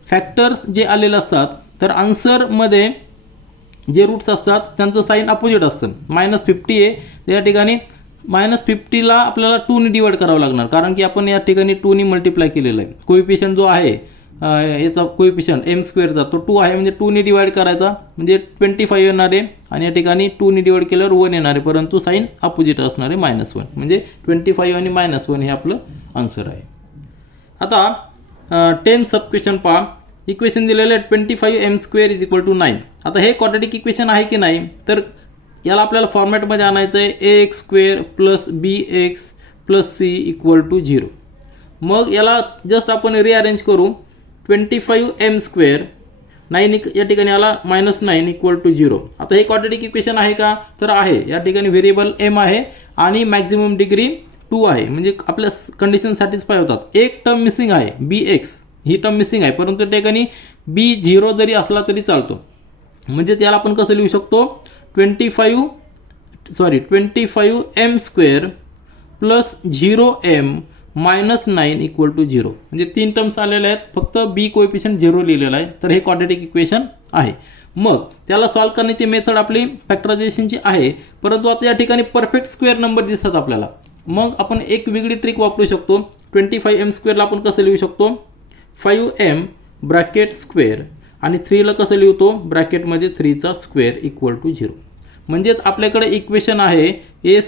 फॅक्टर्स जे आलेले असतात तर आन्सरमध्ये जे रूट्स असतात त्यांचं साईन अपोजिट असतं. -50 आहे, या ठिकाणी -50ला आपल्याला 2ने डिवाइड करावं लागणार, कारण की आपण या ठिकाणी 2ने मल्टिप्लाय केलेलं आहे. कोइफिशियंट जो आहे याचा कोइफिशियंट m²चा तो 2 आहे, म्हणजे 2ने डिवाइड करायचा म्हणजे 25 येणार आहे आणि या ठिकाणी 2ने डिवाइड केल्यावर 1 येणार आहे, परंतु साईन अपोजिट असणार आहे -1. म्हणजे 25 आणि -1 हे आपलं आन्सर आहे. आता 10 सब क्वेश्चन पहा. इक्वेशन दिलेलं आहे 25m² = 9. आता हे क्वाड्रॅटिक इक्वेशन आहे की नाही, तर याला आपल्याला फॉर्मॅटमध्ये आणायचं आहे ax² + bx + c = 0. मग याला जस्ट आपण रिअरेंज करू. 25m², 9 या ठिकाणी आला -9 = 0. आता हे क्वाड्रॅटिक इक्वेशन आहे का, तर आहे. या ठिकाणी व्हेरिएबल m आहे आणि मॅक्झिमम डिग्री 2 आहे, म्हणजे आपल्या कंडिशन सॅटिस्फाय होतात. एक टर्म मिसिंग आहे bx, ही टर्म मिसिंग आहे, परंतु त्या ठिकाणी b0 जरी असला तरी चालतो. म्हणजेच याला आपण कसं लिहू शकतो 25m² + 0m -9 = 0. म्हणजे 3 टर्म्स आलेल्या आहेत, फक्त b कोएफिशियंट 0 लिहिलेला आहे, तर हे क्वाड्रॅटिक इक्वेशन आहे. मग त्याला सॉल्व करण्याची मेथड आपली फॅक्टरायझेशनची आहे, परंतु आता या ठिकाणी परफेक्ट स्क्वेअर नंबर दिसतात आपल्याला. मग आपण एक वेगळी ट्रिक वापरू शकतो. 25m² ला आपण कसं लिहू शकतो 5m ब्रॅकेट स्क्वेअर आणि 3ला कसं लिहतो ब्रॅकेटमध्ये 3चा स्क्वेअर = 0. म्हणजेच आपल्याकडे इक्वेशन आहे a²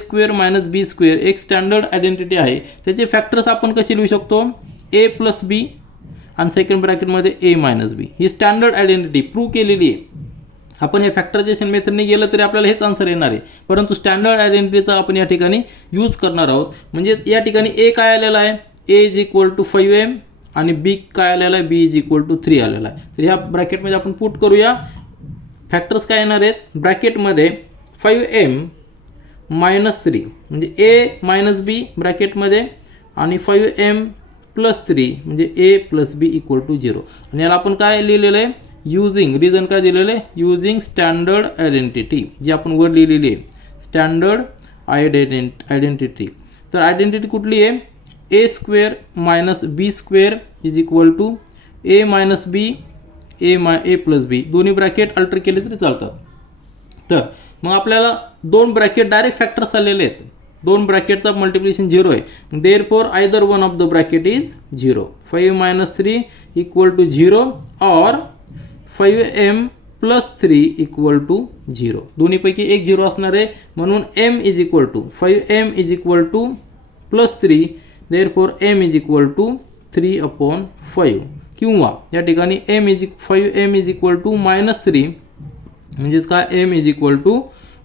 - b², एक स्टँडर्ड आयडेंटिटी आहे. त्याचे फॅक्टर्स आपण कसे लिहू शकतो a + b आणि सेकंड ब्रॅकेटमध्ये a - b. ही स्टँडर्ड आयडेंटिटी प्रूव्ह केलेली आहे. आपण हे फॅक्टरायझेशन मेथडने गेलं तरी आपल्याला हेच आन्सर येणार आहे, परंतु स्टँडर्ड आयडेंटिटीचा आपण या ठिकाणी यूज करणार आहोत. म्हणजेच या ठिकाणी a काय आलेला आहे a = 5m आणि b काय आलेला आहे b = 3 आलेला आहे. तर ह्या ब्रॅकेटमध्ये आपण पुट करूया. फॅक्टर्स काय येणार आहेत ब्रॅकेटमध्ये 5m - 3 म्हणजे a - b ब्रॅकेटमध्ये आणि 5m + 3 म्हणजे a + b = 0. आणि याला आपण काय लिहिलेलं आहे युजिंग, रिझन काय दिलेलं आहे, युजिंग स्टँडर्ड आयडेंटिटी, जी आपण वर लिहिलेली आहे स्टँडर्ड आयडेंटिटी. तर आयडेंटिटी कुठली आहे, a square minus b square is equal to a minus b a plus b, दोन्ही ब्रॅकेट अल्टर केले तरी चालतात. तर मग आपल्याला दोन ब्रॅकेट डायरेक्ट फॅक्टर्स आलेले आहेत, दोन ब्रॅकेटचा मल्टिप्लिकेशन 0 आहे, therefore either one of the bracket is 0. 5 - 3 equal to 0 और 5m + 3 इक्वल टू 0. दोन्हीपैकी एक 0 असणार आहे, म्हणून m is equal to 5m is equal to +3, therefore m is equal to 3/5. किंवा या ठिकाणी 5m इज इक्वल टू -3, म्हणजेच काय, m इज इक्वल टू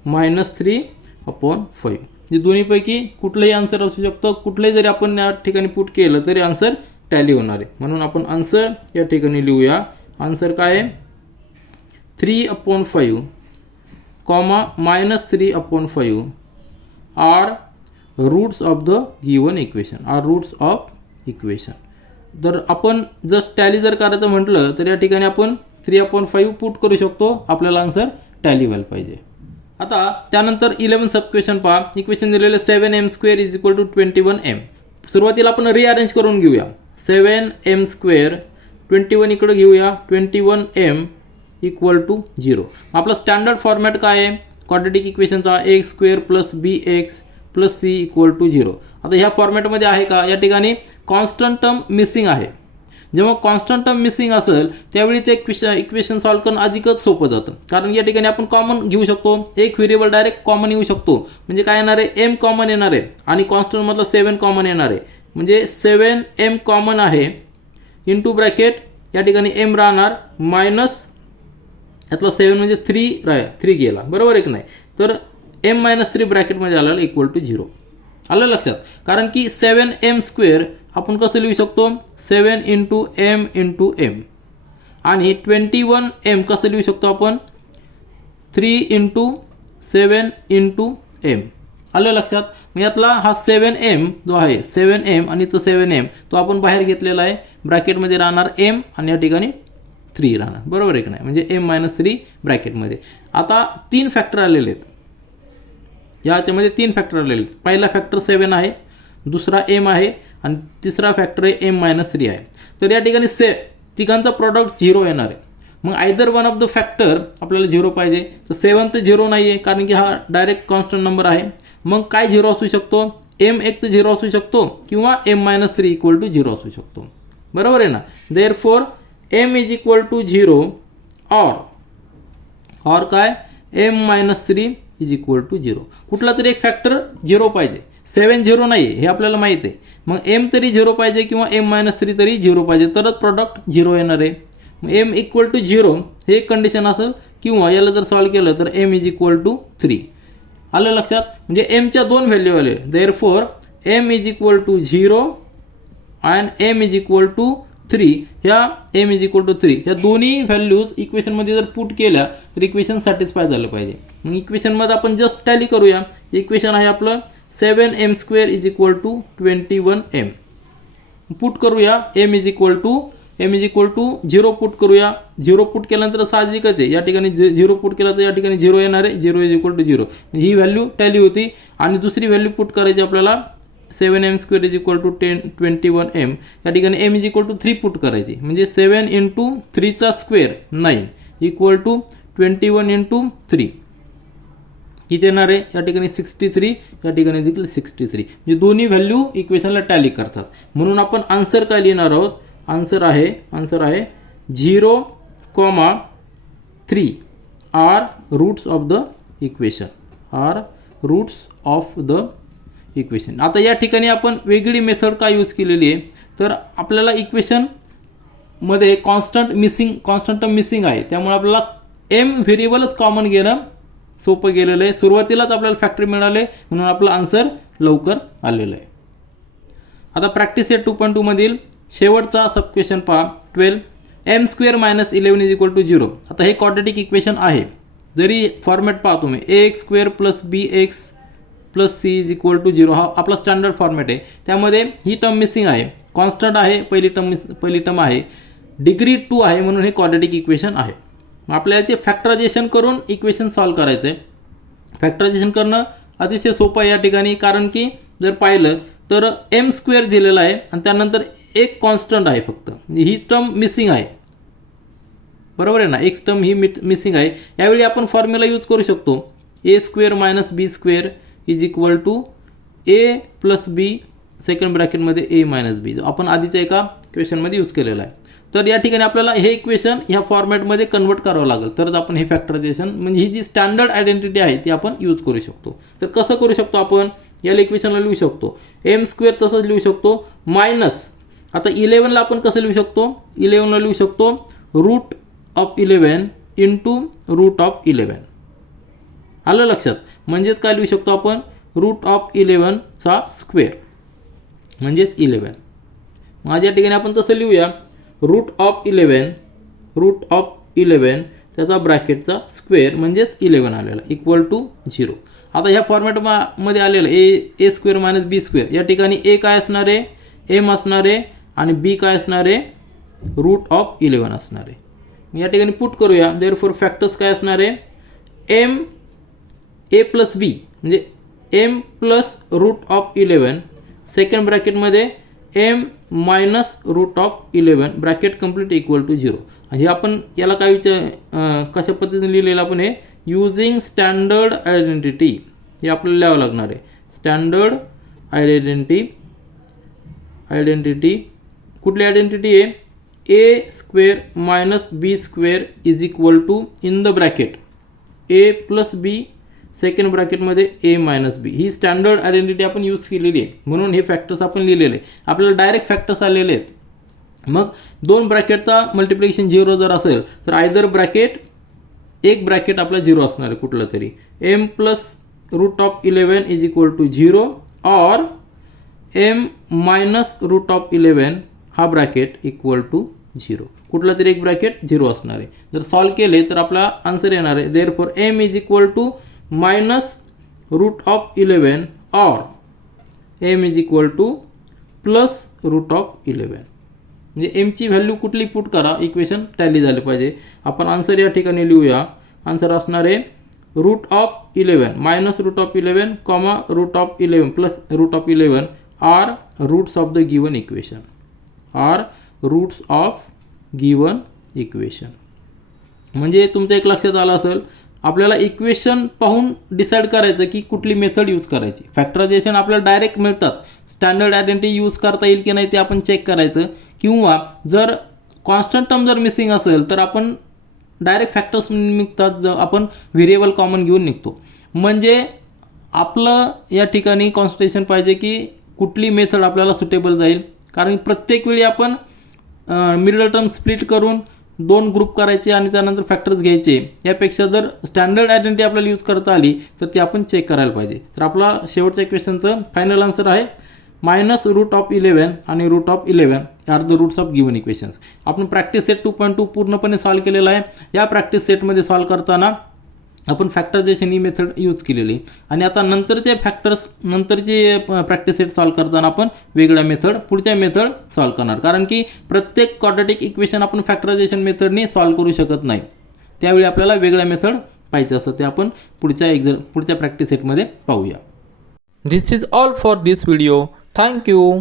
-3/5. जे दोन्हीपैकी कुठलंही आन्सर असू शकतं, कुठलंही जरी आपण या ठिकाणी पुट केलं तरी आन्सर टॅली होणार आहे. म्हणून आपण आन्सर या ठिकाणी लिहूया. आन्सर काय आहे, 3/5, -3/5 are roots of the given equation, are roots of equation. तर आपण टॅली जर करायचं म्हटलं तर या ठिकाणी आपण 3/5 पुट करू शकतो, आपल्याला आन्सर टॅली व्हायला पाहिजे. आता त्यानंतर 11 सब क्वेश्चन पहा. इक्वेशन दिलेलं 7m² is equal to 21m. सुरुवातीला आपण रिअरेंज करून घेऊया. 7m², 21 इकडे घेऊया, 21m इक्वल टू 0. आपला स्टँडर्ड फॉर्मॅट काय आहे क्वाड्रेटिक इक्वेशनचा, a² + bx + c equal to 0. आता ह्या फॉर्मॅटमध्ये आहे का, या ठिकाणी कॉन्स्टंट टर्म मिसिंग आहे. जेव्हा कॉन्स्टंट टर्म मिसिंग असेल त्यावेळी ते इक्वेशन सॉल्व्ह करणं अधिकच सोपं जातं, कारण या ठिकाणी आपण कॉमन घेऊ शकतो, एक व्हेरिएबल डायरेक्ट कॉमन येऊ शकतो. म्हणजे काय येणार आहे, m कॉमन येणार आहे आणि कॉन्स्टंटमधलं 7 कॉमन येणार आहे. म्हणजे 7m कॉमन आहे, इंटू ब्रॅकेट या ठिकाणी m राहणार, मायनस यातला 7 म्हणजे 3 गेला, बरोबर आहे की नाही. तर m - 3 ब्रॅकेटमध्ये आलेला इक्वल टू 0. आलं लक्षात, कारण की 7m² आपण कसं लिहू शकतो, 7 × m × m, आणि 21m कसं लिहू शकतो आपण, 3 × 7 × m. आलं लक्षात. मग यातला हा 7m जो आहे, 7m आणि तो 7m तो आपण बाहेर घेतलेला आहे, ब्रॅकेटमध्ये राहणार m आणि या ठिकाणी 3 राहणार, बरोबर आहे की नाही. म्हणजे m - 3 ब्रॅकेटमध्ये. आता 3 फॅक्टर आलेले आहेत, याच्यामध्ये 3 फॅक्टर आलेले आहेत. पहिला फॅक्टर 7 आहे, दुसरा m आहे आणि तिसरा फॅक्टर आहे m - 3 आहे. तर या ठिकाणी तिघांचा प्रॉडक्ट 0 येणार आहे. मग either one of the factor आपल्याला 0 पाहिजे. तर 7 तर 0 नाही आहे, कारण की हा डायरेक्ट कॉन्स्टंट नंबर आहे. मग काय 0 असू शकतो, m एक तर 0 असू शकतो किंवा m - 3 इक्वल टू 0 असू शकतो, बरोबर आहे ना. Therefore m is equal to 0 और काय, m - 3 इज इक्वल टू 0. कुठला तरी एक फॅक्टर 0 पाहिजे. 7 0 नाही आहे हे आपल्याला माहीत आहे. मग m तरी 0 पाहिजे किंवा m - 3 तरी 0 पाहिजे, तरच प्रॉडक्ट 0 येणार आहे. मग m इक्वल टू 0 हे एक कंडिशन असेल, किंवा याला जर सॉल्व केलं तर m इज इक्वल टू 3. आलं लक्षात. म्हणजे mच्या 2 व्हॅल्यू आले, therefore m is equal to 0 and m is equal to 3. ह्या m इज इक्वल टू 3 ह्या दोन्ही व्हॅल्यूज इक्वेशनमध्ये जर पुट केल्या तर इक्वेशन सॅटिस्फाय झालं पाहिजे. मग इक्वेशनमध्ये आपण जस्ट टॅली करूया. इक्वेशन आहे आपलं 7m² is equal to 21m. Put करूया, m is equal to 0 put करूया. 0 पुट केल्यानंतर साहजिकच आहे, या ठिकाणी 0 पुट केला तर या ठिकाणी 0 येणार आहे. 0 इज इक्वल टू 0, ही व्हॅल्यू टॅली होती. आणि दुसरी व्हॅल्यू पुट करायची आपल्याला, 7m² is equal to 21m. या ठिकाणी m is equal to 3 put करायची, म्हणजे 7 × 3² 9 इक्वल टू 21 × 3 किती येणार आहे, या ठिकाणी 63, या ठिकाणी देखील 63. म्हणजे दोन्ही व्हॅल्यू इक्वेशनला टॅली करतात. म्हणून आपण आन्सर काय लिहिणार आहोत, आन्सर आहे 0, 3 are roots of the equation, are roots of the equation. आता या ठिकाणी आपण वेगळी मेथड का यूज केलेली आहे, तर आपल्याला इक्वेशनमध्ये कॉन्स्टंट मिसिंग आहे, त्यामुळे आपल्याला m व्हेरिएबलच कॉमन घेणं सोपं गेलेलं आहे. सुरुवातीलाच आपल्याला फॅक्टरी मिळाले, म्हणून आपलं आन्सर लवकर आलेलं आहे. आता प्रॅक्टिस सेट 2.2 मधील शेवटचा सब क्वेश्चन पहा. 12 m² - 11 इज इक्वल टू 0. आता हे क्वाड्रेटिक इक्वेशन आहे, जरी फॉर्मॅट पहा तुम्ही, ax² + bx + c is equal to 0 हा आपला स्टँडर्ड फॉर्मॅट आहे. त्यामध्ये ही टर्म मिसिंग आहे, कॉन्स्टंट आहे, पहिली टर्म आहे. डिग्री 2 आहे म्हणून हे क्वाड्रॅटिक इक्वेशन आहे. मग आपल्याला याचे फॅक्टरायझेशन करून इक्वेशन सॉल्व करायचं आहे. फॅक्टरायझेशन करणं अतिशय सोपं आहे या ठिकाणी, कारण की जर पाहिलं तर एम स्क्वेअर दिलेला आहे आणि त्यानंतर एक कॉन्स्टंट आहे फक्त, म्हणजे ही टर्म मिसिंग आहे. बरोबर आहे ना, एक टर्म ही मिसिंग आहे. यावेळी आपण फॉर्म्युला यूज करू शकतो, a square minus b square is equal to a plus b second ब्रॅकेटमध्ये ए मायनस बी, जो आपण आधीच्या एका क्वेश्चनमध्ये यूज केलेला आहे. तर या ठिकाणी आपल्याला हे इक्वेशन ह्या फॉर्मॅटमध्ये कन्वर्ट करावं लागेल, तरच आपण हे फॅक्टरायझेशन म्हणजे ही जी स्टँडर्ड आयडेंटिटी आहे ती आपण यूज करू शकतो. तर कसं करू शकतो आपण, याला इक्वेशनला लिहू शकतो एम स्क्वेअर तसंच लिहू शकतो मायनस, आता 11ला आपण कसं लिहू शकतो, 11ला लिहू शकतो root of 11 into root of 11. आलं लक्षात, म्हणजेच काय लिहू शकतो आपण, रूट ऑफ 11चा स्क्वेअर म्हणजेच 11. माझ्या ठिकाणी आपण तसं लिहूया, रूट ऑफ 11 त्याचा ब्रॅकेटचा स्क्वेअर म्हणजेच 11 आलेला इक्वल टू 0. आता ह्या फॉर्मॅटमध्ये आलेलं ए स्क्वेअर मायनस बी स्क्वेअर, या ठिकाणी ए काय असणार आहे, एम असणार आहे आणि बी काय असणार आहे, रूट ऑफ 11 असणार आहे. या ठिकाणी पुट करूया, देअरफॉर फॅक्टर्स काय असणार आहे, एम ए प्लस बी म्हणजे m plus root of 11 second ब्रॅकेटमध्ये m minus root of 11 bracket complete equal to 0. हे आपण याला काय कशा पद्धतीने लिहिलेलं आपण हे यूजिंग स्टँडर्ड आयडेंटिटी, हे आपल्याला लिहावं लागणार आहे. स्टँडर्ड आयडेंटिटी कुठली आयडेंटिटी आहे, a square minus b square is equal to in the bracket a plus b second ब्रॅकेटमध्ये ए मायनस बी, ही स्टँडर्ड आयडेंटिटी आपण यूज केलेली आहे म्हणून हे फॅक्टर्स आपण लिहिलेले आहे. आपल्याला डायरेक्ट फॅक्टर्स आलेले आहेत. मग दोन ब्रॅकेटचा मल्टिप्लिकेशन 0 जर असेल तर आयदर ब्रॅकेट एक ब्रॅकेट आपला 0 असणार आहे कुठलं तरी, m plus root of 11 is equal to 0 और एम मायनस रूट ऑफ 11 हा ब्रॅकेट इक्वल टू 0, कुठला तरी एक ब्रॅकेट 0 असणार आहे. जर सॉल्व केले तर आपला आन्सर येणार आहे therefore m is equal to minus root of 11 और m is equal to plus root of 11. म्हणजे एमची व्हॅल्यू कुठली पुट करा, इक्वेशन टॅली झाले पाहिजे. आपण आन्सर या ठिकाणी लिहूया, आन्सर असणार आहे root of 11 minus root of 11 comma root of 11 plus root of 11 are roots of the given equation, are roots of given equation. म्हणजे तुमचं एक लक्षात आलं असेल, आपल्याला इक्वेशन पाहून डिसाईड करायचं की कुठली मेथड यूज करायची. फॅक्टरायझेशन आपल्याला डायरेक्ट मिळतात, स्टँडर्ड आयडेंटिटी यूज करता येईल की नाही ते आपण चेक करायचं, किंवा जर कॉन्स्टंट टर्म जर मिसिंग असेल तर आपण डायरेक्ट फॅक्टर्स निघतात, आपण व्हेरिएबल कॉमन घेऊन निघतो. म्हणजे आपलं या ठिकाणी कॉन्सन्ट्रेशन पाहिजे की कुठली मेथड आपल्याला सुटेबल जाईल, कारण प्रत्येक वेळी आपण मिडल टर्म स्प्लिट करून 2 ग्रुप करायचे आणि त्यानंतर फॅक्टर्स घ्यायचे, यापेक्षा जर स्टँडर्ड आयडेंटिटी आपल्याला यूज करता आली तर ती आपण चेक करायला पाहिजे. तर आपला शेवटच्या क्वेश्चनचं फायनल आन्सर आहे मायनस रूट ऑफ 11 आणि root of 11 are the roots of given equations. आपण प्रॅक्टिस सेट 2.2 पूर्णपणे सॉल्व केलेला आहे. या प्रॅक्टिस सेटमध्ये सॉल्व करताना आपण फॅक्टरायझेशन ही मेथड यूज केलेली आणि आता नंतरचे फॅक्टर्स नंतरचे प्रॅक्टिस सेट सॉल्व करताना आपण वेगळ्या मेथड पुढच्या मेथड सॉल्व करणार, कारण की प्रत्येक क्वाड्रॅटिक इक्वेशन आपण फॅक्टरायझेशन मेथडने सॉल्व करू शकत नाही. त्यावेळी आपल्याला वेगळ्या मेथड पाहिजे असतं, ते आपण पुढच्या प्रॅक्टिस सेटमध्ये पाहूया. This is all for this video. Thank you.